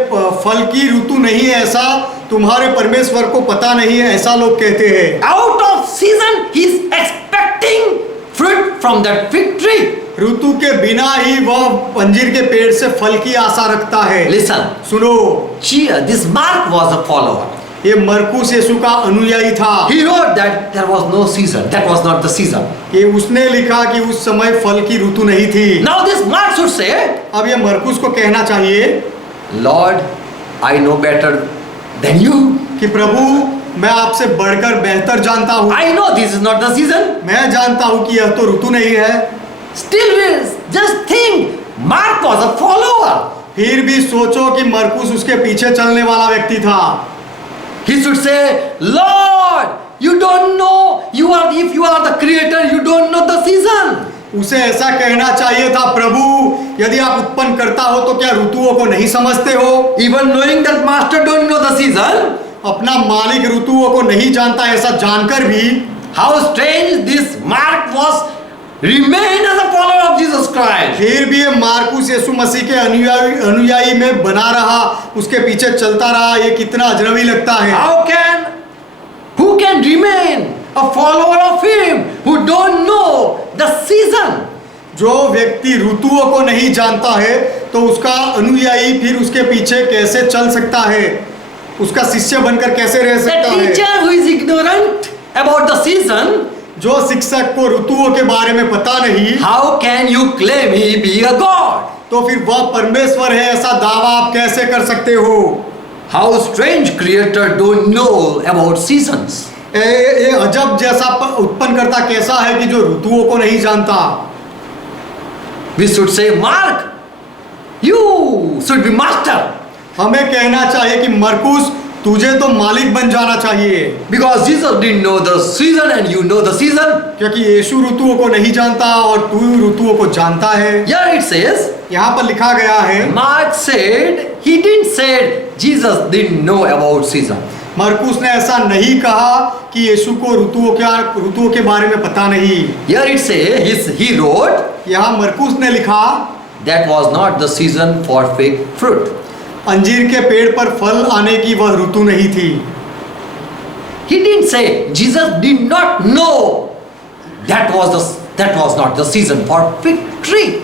फल की ऋतु नहीं है, ऐसा तुम्हारे परमेश्वर को पता नहीं है, ऐसा लोग कहते हैं। Out of season he is expecting fruit from that fig tree. ऋतु के बिना ही वह अंजीर के पेड़ से फल की आशा रखता है। Listen, सुनो, this Mark was a follower. ये मरकुस यीशु का अनुयायी था। He wrote that there was no season. That was not the season. ये उसने लिखा कि उस समय फल की ऋतु नहीं थी। Now this Mark should say, अब ये मरकुस को कहना चाहिए, Lord, I know better than you. कि प्रभु, मैं आपसे बढ़कर बेहतर जानता हूँ। I know this is not the season. मैं जानता हूँ कि यह तो ऋतु नहीं है। Still, just think, Mark was a follower. फिर भी सोचो कि मरकुस उसके पीछे चलने वाला व्यक्ति था। He should say, Lord, you don't know. If you are the creator, you don't know the season. उसे ऐसा कहना चाहिए था, प्रभु, यदि आप उत्पन्न करता हो तो क्या ऋतुओं को नहीं समझते हो? Even knowing that master don't know the season. अपना मालिक ऋतुओं को नहीं जानता, ऐसा जानकर भी How strange this Mark was remain as a follower of Jesus Christ. फिर भी ये मार्कुस यीशु मसीह के अनुयायी में बना रहा, उसके पीछे चलता रहा। ये कितना अजनबी लगता है। Who can remain a follower of him who don't know the season? जो व्यक्ति ऋतुओं को नहीं जानता है तो उसका अनुयायी फिर उसके पीछे कैसे चल सकता है, उसका शिष्य बनकर कैसे रह The सकता है? teacher who is ignorant about the season, जो शिक्षक को ऋतुओं के बारे में पता नहीं, how can you claim he be a God? तो फिर वह परमेश्वर है ऐसा दावा आप कैसे कर सकते हो? How strange creator don't know about seasons. ये अजब जैसा उत्पन्नकर्ता कैसा है कि जो ऋतुओं को नहीं जानता। We should say, Mark, you should be master. हमें कहना चाहिए कि मरकुस, तुझे तो मालिक बन जाना चाहिए, Because Jesus didn't know the season and you know the season. क्योंकि यीशु ऋतुओं को नहीं जानता और तू ऋतुओं को जानता है। Here it says, यहाँ पर लिखा गया है, Mark said, he didn't say Jesus didn't know about season. मरकुस ने ऐसा नहीं कहा कि यीशु को ऋतुओं के बारे में पता नहीं। Here it says, he wrote, यहाँ मरकुस ने लिखा, that was not the season for fig fruit. अंजीर के पेड़ पर फल आने की वह ऋतु नहीं थी। He didn't say Jesus did not know that was not the season for fig tree.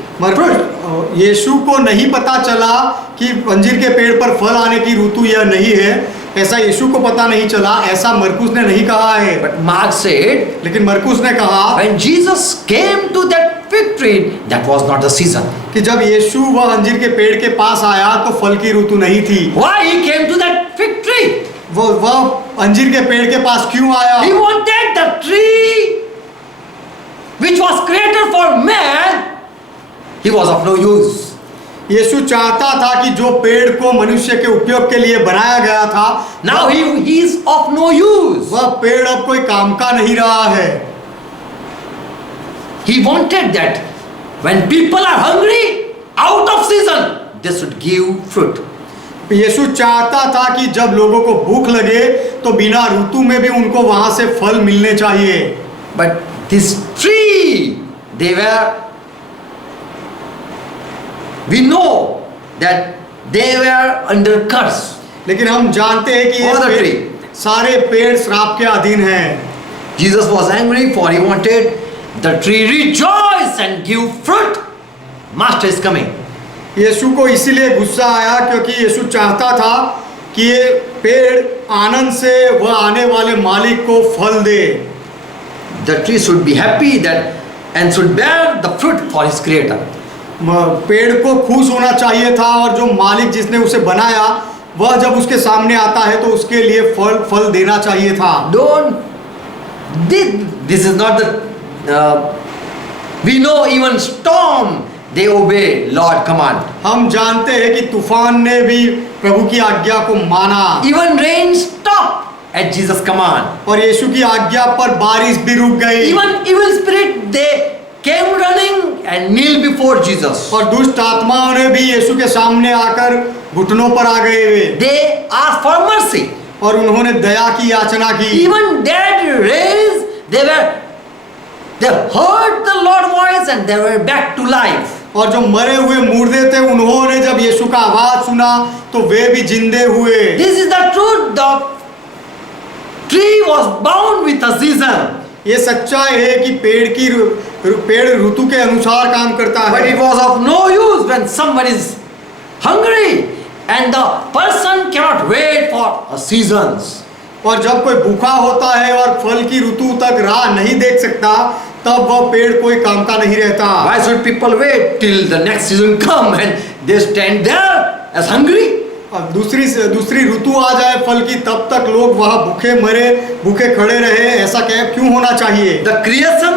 यीशु को नहीं पता चला कि अंजीर के पेड़ पर फल आने की ऋतु यह नहीं है, ऐसा यीशु को पता नहीं चला, ऐसा मरकुस ने नहीं कहा है। But Mark said, लेकिन मरकुस ने कहा, when Jesus came to that fig tree, that was not the season. कि जब यीशु वह अंजीर के पेड़ के पास आया तो फल की ऋतु नहीं थी। Why he came to that fig tree? वह अंजीर के पेड़ के पास क्यों आया? He wanted the tree which was created for man. He was of no use. यीशु चाहता था कि जो पेड़ को मनुष्य के उपयोग के लिए बनाया गया था, Now he is of no use. वह पेड़ अब कोई काम का नहीं रहा है। He wanted that when people are hungry, out of season, they should give fruit. यीशु चाहता था कि जब लोगों को भूख लगे तो बिना ऋतु में भी उनको वहां से फल मिलने चाहिए। But this tree, we know that they were under curse. लेकिन हम जानते हैं कि All the ये tree. सारे पेड़ श्राप के अधीन हैं। Jesus was angry for he wanted the tree rejoice and give fruit. Master is coming. यीशु को इसीलिए गुस्सा आया क्योंकि यीशु चाहता था कि ये पेड़ आनंद से वह आने वाले मालिक को फल दे। The tree should be happy that and should bear the fruit for his creator. पेड़ को खुश होना चाहिए था और जो मालिक जिसने उसे बनाया वह जब उसके सामने आता है तो उसके लिए फल देना चाहिए था। This is not the we know even storm they obey Lord command. हम जानते हैं कि तूफान ने भी प्रभु की आज्ञा को माना। Even rain stop at Jesus command. और यीशु की आज्ञा पर बारिश भी रुक गई। Even evil spirit they came running and kneel before Jesus. और दुष्ट आत्माओं ने भी यीशु के सामने आकर घुटनों पर आ गए। They asked for mercy. और उन्होंने दया की याचना की। Even dead raised, they heard the Lord voice and they were back to life. और जो मरे हुए मुर्दे थे उन्होंने जब यीशु का आवाज सुना तो वे भी जिंदे हुए। This is the truth. The tree was bound with a season. ये सच्चाई है कि पेड़ ऋतु के अनुसार काम करता But है, it was of no use when someone is hungry and the person cannot wait for seasons. और जब कोई भूखा होता है और फल की ऋतु तक राह नहीं देख सकता, तब वह पेड़ कोई काम का नहीं रहता। Why should people wait till the next season come and they stand there as hungry? अब दूसरी ऋतु आ जाए फल की, तब तक लोग वहाँ भूखे मरे, भूखे खड़े रहे, ऐसा क्यों होना चाहिए? The creation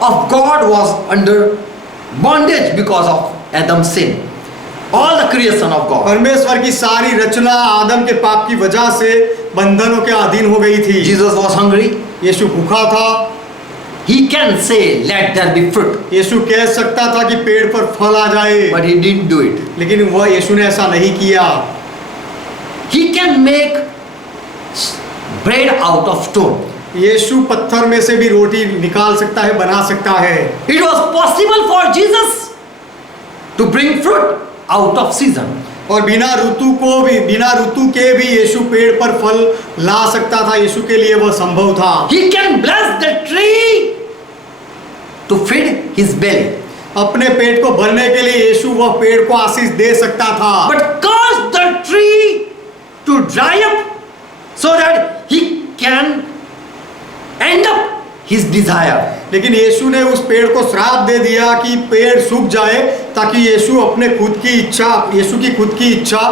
of God was under bondage because of Adam's sin. All the creation of God. परमेश्वर की सारी रचना आदम के पाप की वजह से बंधनों के अधीन हो गई थी। Jesus was hungry. यीशु भूखा था। He can say, "Let there be fruit," यीशु कह सकता था कि पेड़ पर फल आ जाए, but he didn't do it. लेकिन वह यीशु ने ऐसा नहीं किया। He can make bread out of stone. यीशु पत्थर में से भी रोटी निकाल सकता है, बना सकता है। It was possible for Jesus to bring fruit out of season. और बिना ऋतु के भी यीशु पेड़ पर फल ला सकता था। यीशु के लिए वह संभव था। He can bless the tree to feed his belly. अपने पेट को भरने के लिए यीशु वह पेड़ को आशीष दे सकता था। But cause the tree to dry up so that he can end up his desire. लेकिन यीशु ने उस पेड़ को श्राप दे दिया कि पेड़ सूख जाए, ताकि यीशु की खुद की इच्छा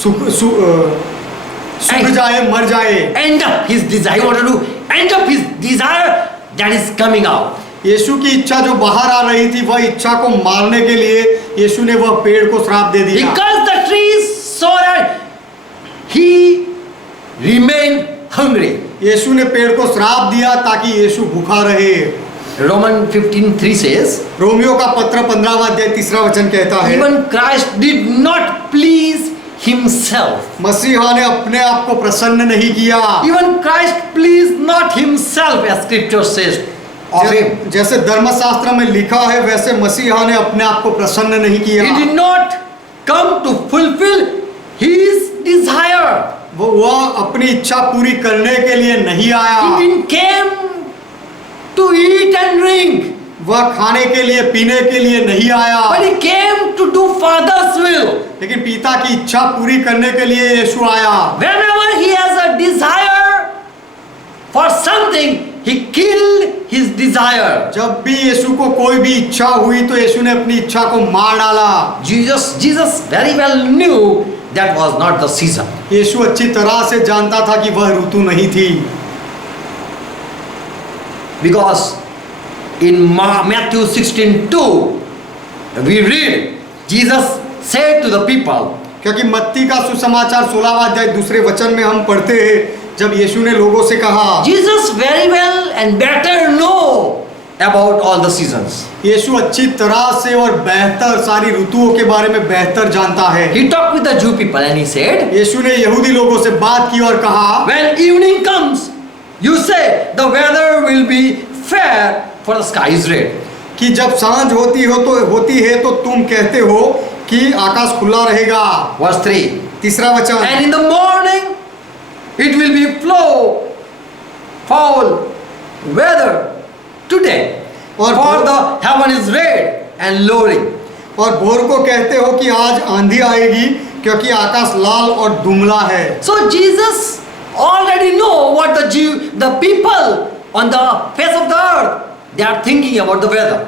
सूख जाए, मर जाए। End up his desire. He wanted to end up his desire that is coming out. यीशु की इच्छा जो बाहर आ रही थी, वह इच्छा को मारने के लिए यीशु ने वह पेड़ को श्राप दे दिया। He cursed the trees so that he remained hungry. यीशु ने पेड़ को श्राप दिया ताकि यीशु भूखा रहे। Romans 15:3 says, रोमियो का पत्र 15वां अध्याय 3रा वचन कहता है, even Christ did not please himself. मसीहा ने अपने आप को प्रसन्न नहीं किया। Even Christ pleased not himself, as scripture says of him. जैसे धर्मशास्त्र में लिखा है, वैसे मसीहा ने अपने आप को प्रसन्न नहीं किया। He did not come to fulfill his desire. वह अपनी इच्छा पूरी करने के लिए नहीं आया। He didn't came to eat and drink. वह खाने के लिए पीने के लिए नहीं आया, But he came to do Father's will. लेकिन पिता की इच्छा पूरी करने के लिए यीशु आया। Whenever he has a desire for something, he killed his desire. जब भी यीशु को कोई भी इच्छा हुई, तो यीशु ने अपनी इच्छा को मार डाला। Jesus very well knew that was not the season. यीशु अच्छी तरह से जानता था कि वह ऋतु नहीं थी, Because in Matthew 16:2 we read, Jesus said to the people, क्योंकि मत्ती का सुसमाचार 16वां अध्याय 2रे वचन में हम पढ़ते हैं, जब यीशु ने लोगों से कहा। Jesus very well and better know about all the seasons. यीशु अच्छी तरह से और बेहतर सारी ऋतुओं के बारे में बेहतर जानता है। He talked with the Jew people and he said, यीशु ने यहूदी लोगों से बात की और कहा, when evening comes, you say the weather will be fair, for the sky is red. कि जब सांझ होती है तो तुम कहते हो कि आकाश खुला रहेगा। Verse 3. 3रा वचन, And in the morning it will be foul weather today, और for the heaven is red and lowering. और भोर को कहते हो कि आज आंधी आएगी, क्योंकि आकाश लाल और धुंधला है। So Jesus already know what the people on the face of the earth, they are thinking about the weather.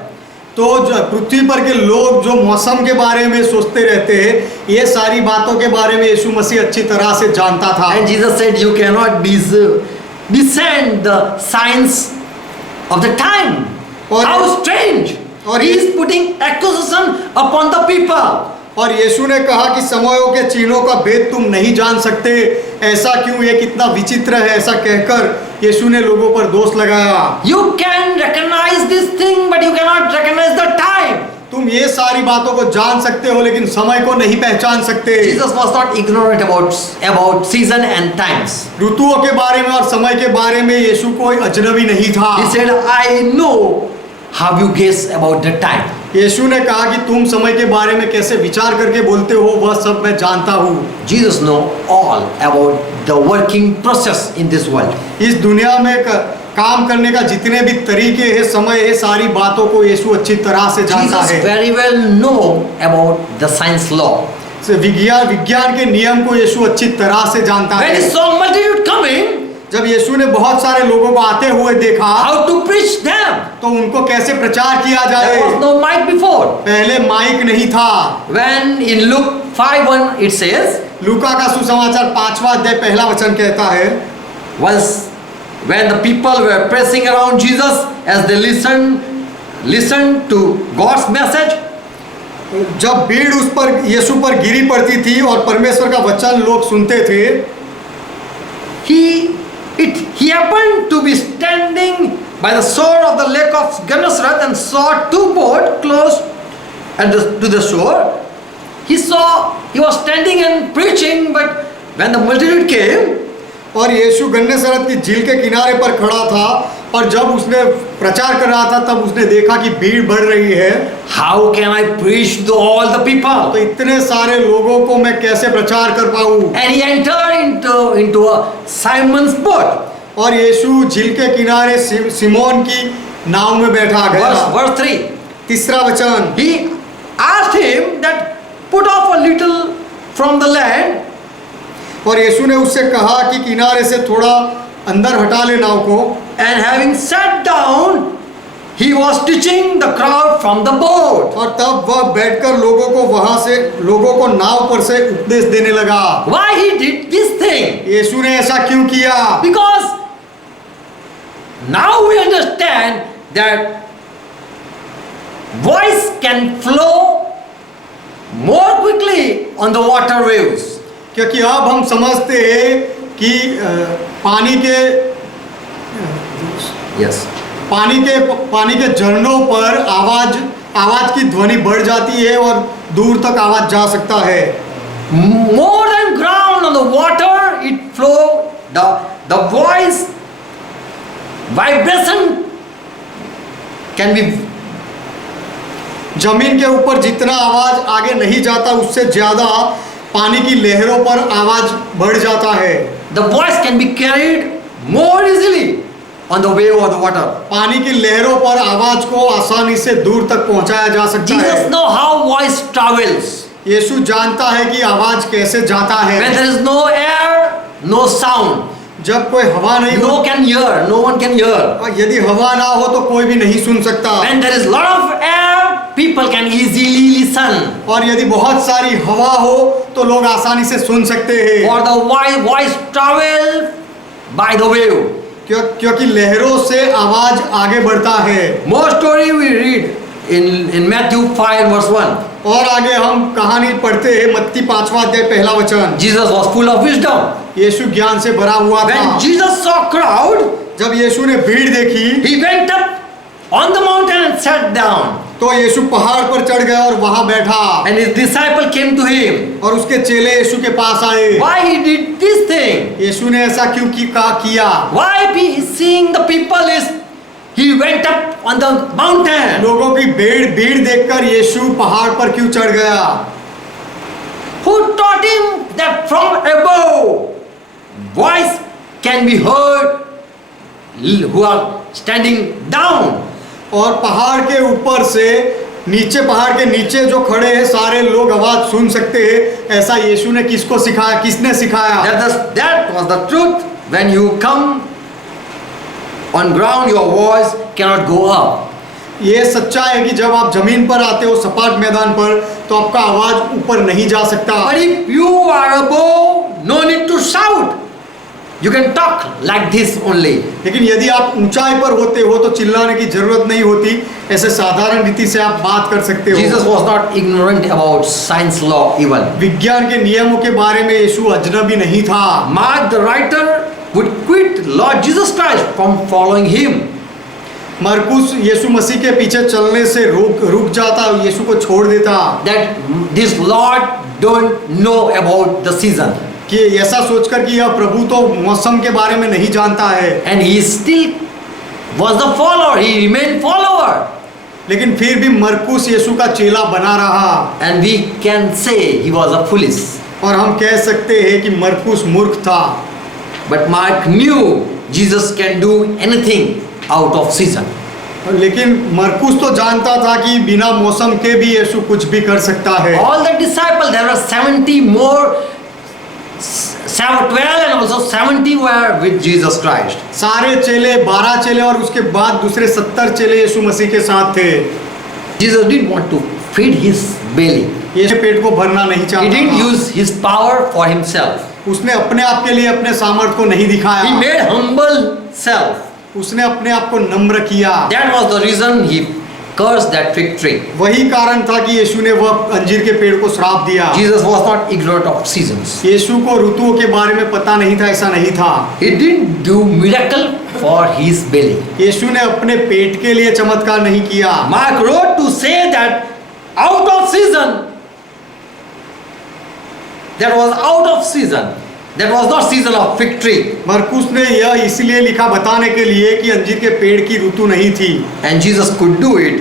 तो पृथ्वी पर के लोग जो मौसम के बारे में सोचते रहते हैं, ये सारी बातों के बारे में यीशु मसीह अच्छी तरह से जानता था। And Jesus said, you cannot discern the signs of the time. How strange! He is putting accusation upon the people. और यीशु ने कहा कि समयों के चिन्हों का भेद तुम नहीं जान सकते, ऐसा क्यों, ये कितना विचित्र है। ऐसा कहकर यीशु ने लोगों पर दोष लगाया। You can recognize this thing, but you cannot recognize the time. तुम ये सारी बातों को जान सकते हो, लेकिन समय को नहीं पहचान सकते। Jesus was not ignorant about season and times. ऋतुओं के बारे में और समय के बारे में यीशु कोई अजनबी नहीं था। He said, I know how you guess about the time. यीशु ने कहा कि तुम समय के बारे में कैसे विचार करके बोलते हो, वह सब मैं जानता हूँ। Jesus know all about the working process in this world. इस दुनिया में काम करने का जितने भी तरीके हैं, समय है, सारी बातों को यीशु अच्छी तरह से जानता Jesus है। very well know about the science law. विज्ञान के नियम को यीशु अच्छी तरह से जानता When he है। saw multitude coming, जब यीशु ने बहुत सारे लोगों को आते हुए देखा, how to preach them? तो उनको कैसे प्रचार किया There जाए। was no mic before. पहले माइक नहीं था। When in Luke 5:1 it says, लूका का सुसमाचार 5वां अध्याय पहला वचन कहता है, once when the people were pressing around Jesus as they listened to God's message, जब भीड़ उस पर यीशु पर गिरी पड़ती थी और परमेश्वर का वचन लोग सुनते थे, he happened to be standing by the shore of the lake of Gennesaret and saw two boats close to the shore. He was standing and preaching, but when the multitude came, और यीशु गन्नेसरत की झील के किनारे पर खड़ा था, और जब उसने प्रचार कर रहा था तब उसने देखा कि भीड़ बढ़ रही है। how can I preach to all the people? तो इतने सारे लोगों को मैं कैसे प्रचार कर पाऊं? And he entered into a Simon's boat. और यीशु झील के किनारे सिमोन की नाव में बैठा गया। Verse 3. तीसरा वचन, He asked him that put off a little from the land. और यीशु ने उससे कहा कि किनारे से थोड़ा अंदर हटा ले नाव को। And having sat down, he was teaching the crowd from the boat. और तब वह बैठकर लोगों को नाव पर से उपदेश देने लगा। Why he did this thing? यीशु ने ऐसा क्यों किया? Because now we understand that voice can flow more quickly on the water waves. क्योंकि अब हम समझते हैं कि पानी के झरनों पर आवाज की ध्वनि बढ़ जाती है और दूर तक आवाज जा सकता है। More than ground on the water, it flow. The voice vibration can be. जमीन के ऊपर जितना आवाज आगे नहीं जाता, उससे ज्यादा पानी की लहरों पर आवाज बढ़ जाता है। The voice can be carried more easily on the wave of the water. पानी की लहरों पर आवाज को आसानी से दूर तक पहुंचाया जा सकता है। Jesus know how voice travels. यीशु जानता है कि आवाज कैसे जाता है। When there is no air, no sound. जब कोई हवा नहीं No can hear, no one can hear. और यदि हवा ना हो तो कोई भी नहीं सुन सकता। When there is lot of air, people can easily listen. और यदि बहुत सारी हवा हो तो लोग आसानी से सुन सकते हैं। For the voice travel by the wave. क्योंकि लहरों से आवाज आगे बढ़ता है। More story we read in Matthew 5 verse 1. और आगे हम कहानी पढ़ते हैं, मत्ती 5वां अध्याय पहला वचन। Jesus was full of wisdom. यीशु ज्ञान से भरा हुआ था। When Jesus saw crowd, जब यीशु ने भीड़ देखी, he went up on the mountain and sat down. तो यीशु पहाड़ पर चढ़ गया और वहां बैठा। And his disciple came to him. और उसके चेले यीशु के पास आए। Why he did this thing? यीशु ने ऐसा क्यों किया? Why seeing the people is he went up on the mountain? लोगों की भीड़ देखकर यीशु पहाड़ पर क्यों चढ़ गया? Who taught him that from above voice can be heard who are standing down? और पहाड़ के ऊपर से पहाड़ के नीचे जो खड़े हैं सारे लोग आवाज सुन सकते हैं, ऐसा यीशु ने किसको सिखाया? किसने सिखाया? That was the truth. When you come on ground, your voice cannot go up. ये सच्चा है कि जब आप जमीन पर आते हो, सपाट मैदान पर, तो आपका आवाज ऊपर नहीं जा सकता। But if you are above, no need to shout. You can talk like this only. लेकिन यदि आप ऊंचाई पर होते हो तो चिल्लाने की जरूरत नहीं होती, ऐसे साधारण रीति से आप बात कर सकते हो। Jesus was not ignorant about science law even. विज्ञान के नियमों के बारे में यीशु अजनबी नहीं था। Mark the writer would quit Lord Jesus Christ from following him. मरकुस यीशु मसीह के पीछे चलने से रुक जाता, यीशु को छोड़ देता। That this Lord don't know about the season. कि ऐसा सोचकर कि यह प्रभु तो मौसम के बारे में नहीं जानता है। And he still was the follower. He remained follower. लेकिन फिर भी मरकुस यीशु का चेला बना रहा। And we can say he was a foolish. और हम कह सकते हैं कि मरकुस मूर्ख था। But Mark knew Jesus can do anything out of season. लेकिन मरकुस तो जानता था कि बिना मौसम के भी यीशु कुछ भी कर सकता है। All the disciples, there were 70 more, 12 and also 70 were with Jesus Christ. सारे चेले 12 चेले और उसके बाद दूसरे 70 चेले यीशु मसीह के साथ थे। Jesus didn't want to feed his belly. यीशु पेट को भरना नहीं He चाहता didn't था। use his power for himself. उसने अपने आप के लिए अपने सामर्थ को नहीं He दिखाया। made humble self. उसने अपने आप को नम्र किया। That was the reason he cursed that fig tree. वही कारण था कि यीशु ने वह अंजीर के पेड़ को श्राप दिया। Jesus was not ignorant of seasons. यीशु को ऋतुओं के बारे में पता नहीं था, ऐसा नहीं था। He didn't do miracle for his belly. यीशु ने अपने पेट के लिए चमत्कार नहीं किया। Mark wrote to say that out of season, that was out of season. That was not season of fig tree. मरकुस ने यह इसलिए लिखा बताने के लिए कि अंजीर के पेड़ की ऋतु नहीं थी। And Jesus could do it,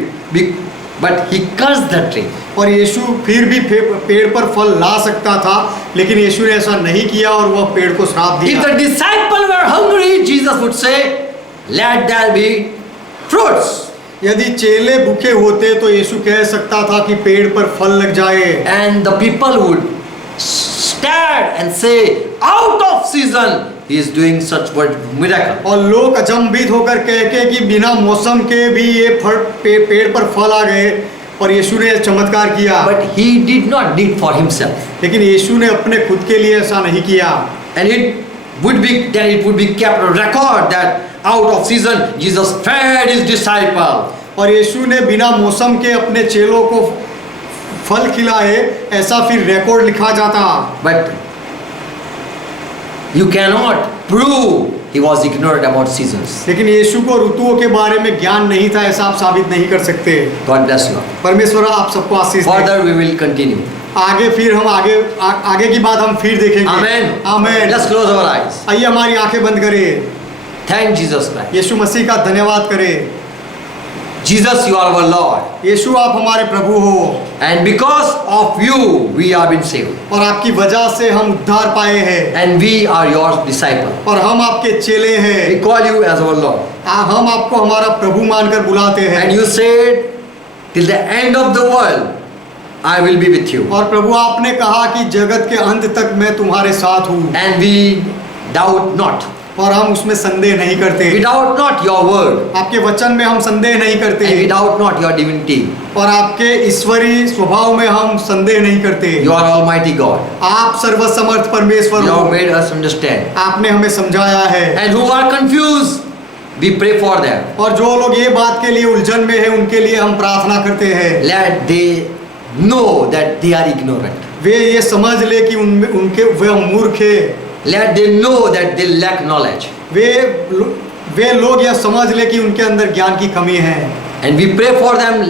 but he cursed the tree. और यीशु फिर भी पेड़ पर फल ला सकता था, लेकिन यीशु ने ऐसा नहीं किया और वह पेड़ को श्राप If दिया। the disciples were hungry, Jesus would say, "Let there be fruits." यदि चेले भूखे होते तो यीशु कह सकता था कि पेड़ पर फल लग जाए। And the people would stare and say, "Out of season, he is doing such miracle." और लोग अचंभित होकर कह के कि बिना मौसम के भी ये पेड़ पर फल आ गए और यीशु ने चमत्कार किया। But he did not did for himself. लेकिन यीशु ने अपने खुद के लिए ऐसा नहीं किया। And it would be kept a record that out of season Jesus fed his disciple. और यीशु ने बिना मौसम के अपने चेलों को फल खिलाए, ऐसा फिर रिकॉर्ड लिखा जाता। But you cannot prove he was ignorant about seasons. लेकिन यीशु को ऋतुओं के बारे में ज्ञान नहीं था, ऐसा आप साबित नहीं कर सकते। God bless you. परमेश्वर आप सबको आशीष दे। Further we will continue. आगे फिर हम आगे की बात हम फिर देखेंगे। Amen. Amen. Let's close our eyes. आइए हमारी आंखें बंद करें। Thank Jesus Christ. यीशु मसीह का धन्यवाद करें। Jesus, you are our Lord. यीशु आप हमारे प्रभु हो And because of you, we have been saved. और आपकी वजह से हम उद्धार पाए हैं And we are your disciple. और हम आपके चेले हैं। We call you as our Lord. हम आपको हमारा प्रभु मानकर बुलाते हैं। And you said, till the end of the world, I will be with you. और प्रभु आपने कहा कि जगत के अंत तक मैं तुम्हारे साथ हूँ And we doubt not. और हम उसमें संदेह नहीं करते। We doubt not your word. आपके वचन में हम संदेह नहीं करते And we doubt not your divinity. और आपके ईश्वरीय स्वभाव में हम संदेह नहीं करते। You are Almighty God. आप सर्वसमर्थ परमेश्वर You हो। have made us understand. आपने हमें समझाया है। And who are confused, we pray for them. और जो लोग ये बात के लिए उलझन में है, उनके लिए हम प्रार्थना करते हैं। Let they know that they are ignorant. वे ये समझ ले कि वे मूर्ख है। Let them know that they lack knowledge. वे लोग यह समझ ले कि उनके अंदर ज्ञान की कमी है। And we pray for them.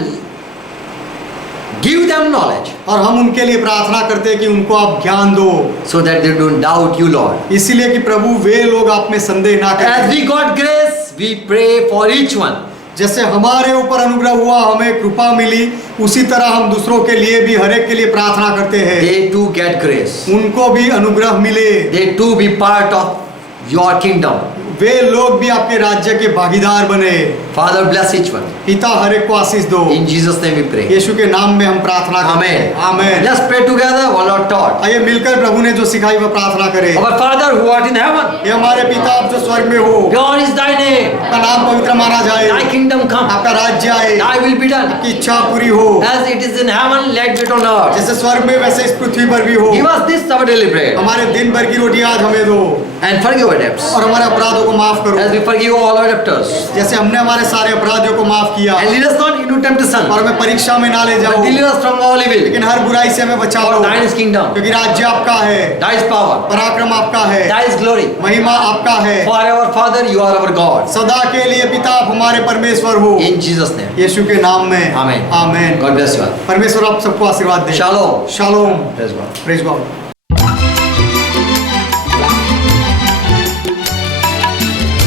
Give them knowledge. और हम उनके लिए प्रार्थना करते हैं कि उनको आप ज्ञान दो, So that they don't doubt you, Lord. इसीलिए कि प्रभु वे लोग आप में संदेह ना As करें। we got grace, we pray for each one. जैसे हमारे ऊपर अनुग्रह हुआ, हमें कृपा मिली, उसी तरह हम दूसरों के लिए भी हर एक के लिए प्रार्थना करते हैं। They too get grace. उनको भी अनुग्रह मिले, They too be part of your kingdom. वे लोग भी आपके राज्य के भागीदार बने। Father, bless each one. पिता हर एक को आशीष दो। In Jesus' name we pray. यीशु के नाम में हम प्रार्थना करते Amen. हैं। आमेन। Let's pray together what Lord taught. आइए मिलकर प्रभु ने जो सिखाई वह प्रार्थना करें। Our Father who art in heaven, ये हमारे पिता आप जो स्वर्ग में हो, God is thy name. आपका नाम पवित्र माना जाए, Thy kingdom come. आपका राज्य आए, Thy will be done. आपकी इच्छा पूरी हो, As it is in heaven, let it be on earth. जैसे स्वर्ग में वैसे इस पृथ्वी पर भी हो। Give us this our daily bread. हमारे दिन भर की रोटी आज हमें दो And forgive our debts. और हमारे अपराधों को माफ करो, As we forgive all our debtors. जैसे हमने हमारे सारे अपराधियों को माफ किया। And lead us not into temptation, और हमें परीक्षा में ना ले but जाओ, deliver us from all evil. लेकिन हर बुराई से हमें बचाओ, For thine is kingdom, क्योंकि राज्य आपका है, thy is power, पराक्रम आपका है, thy is glory. महिमा आपका है। For our Father, you are our God. सदा के लिए पिता आप हमारे परमेश्वर हो, In Jesus' name. यीशु के नाम में Amen. Amen. God bless you all. परमेश्वर आप सबको आशीर्वाद दे। Shalom. Shalom. Praise God. Praise God.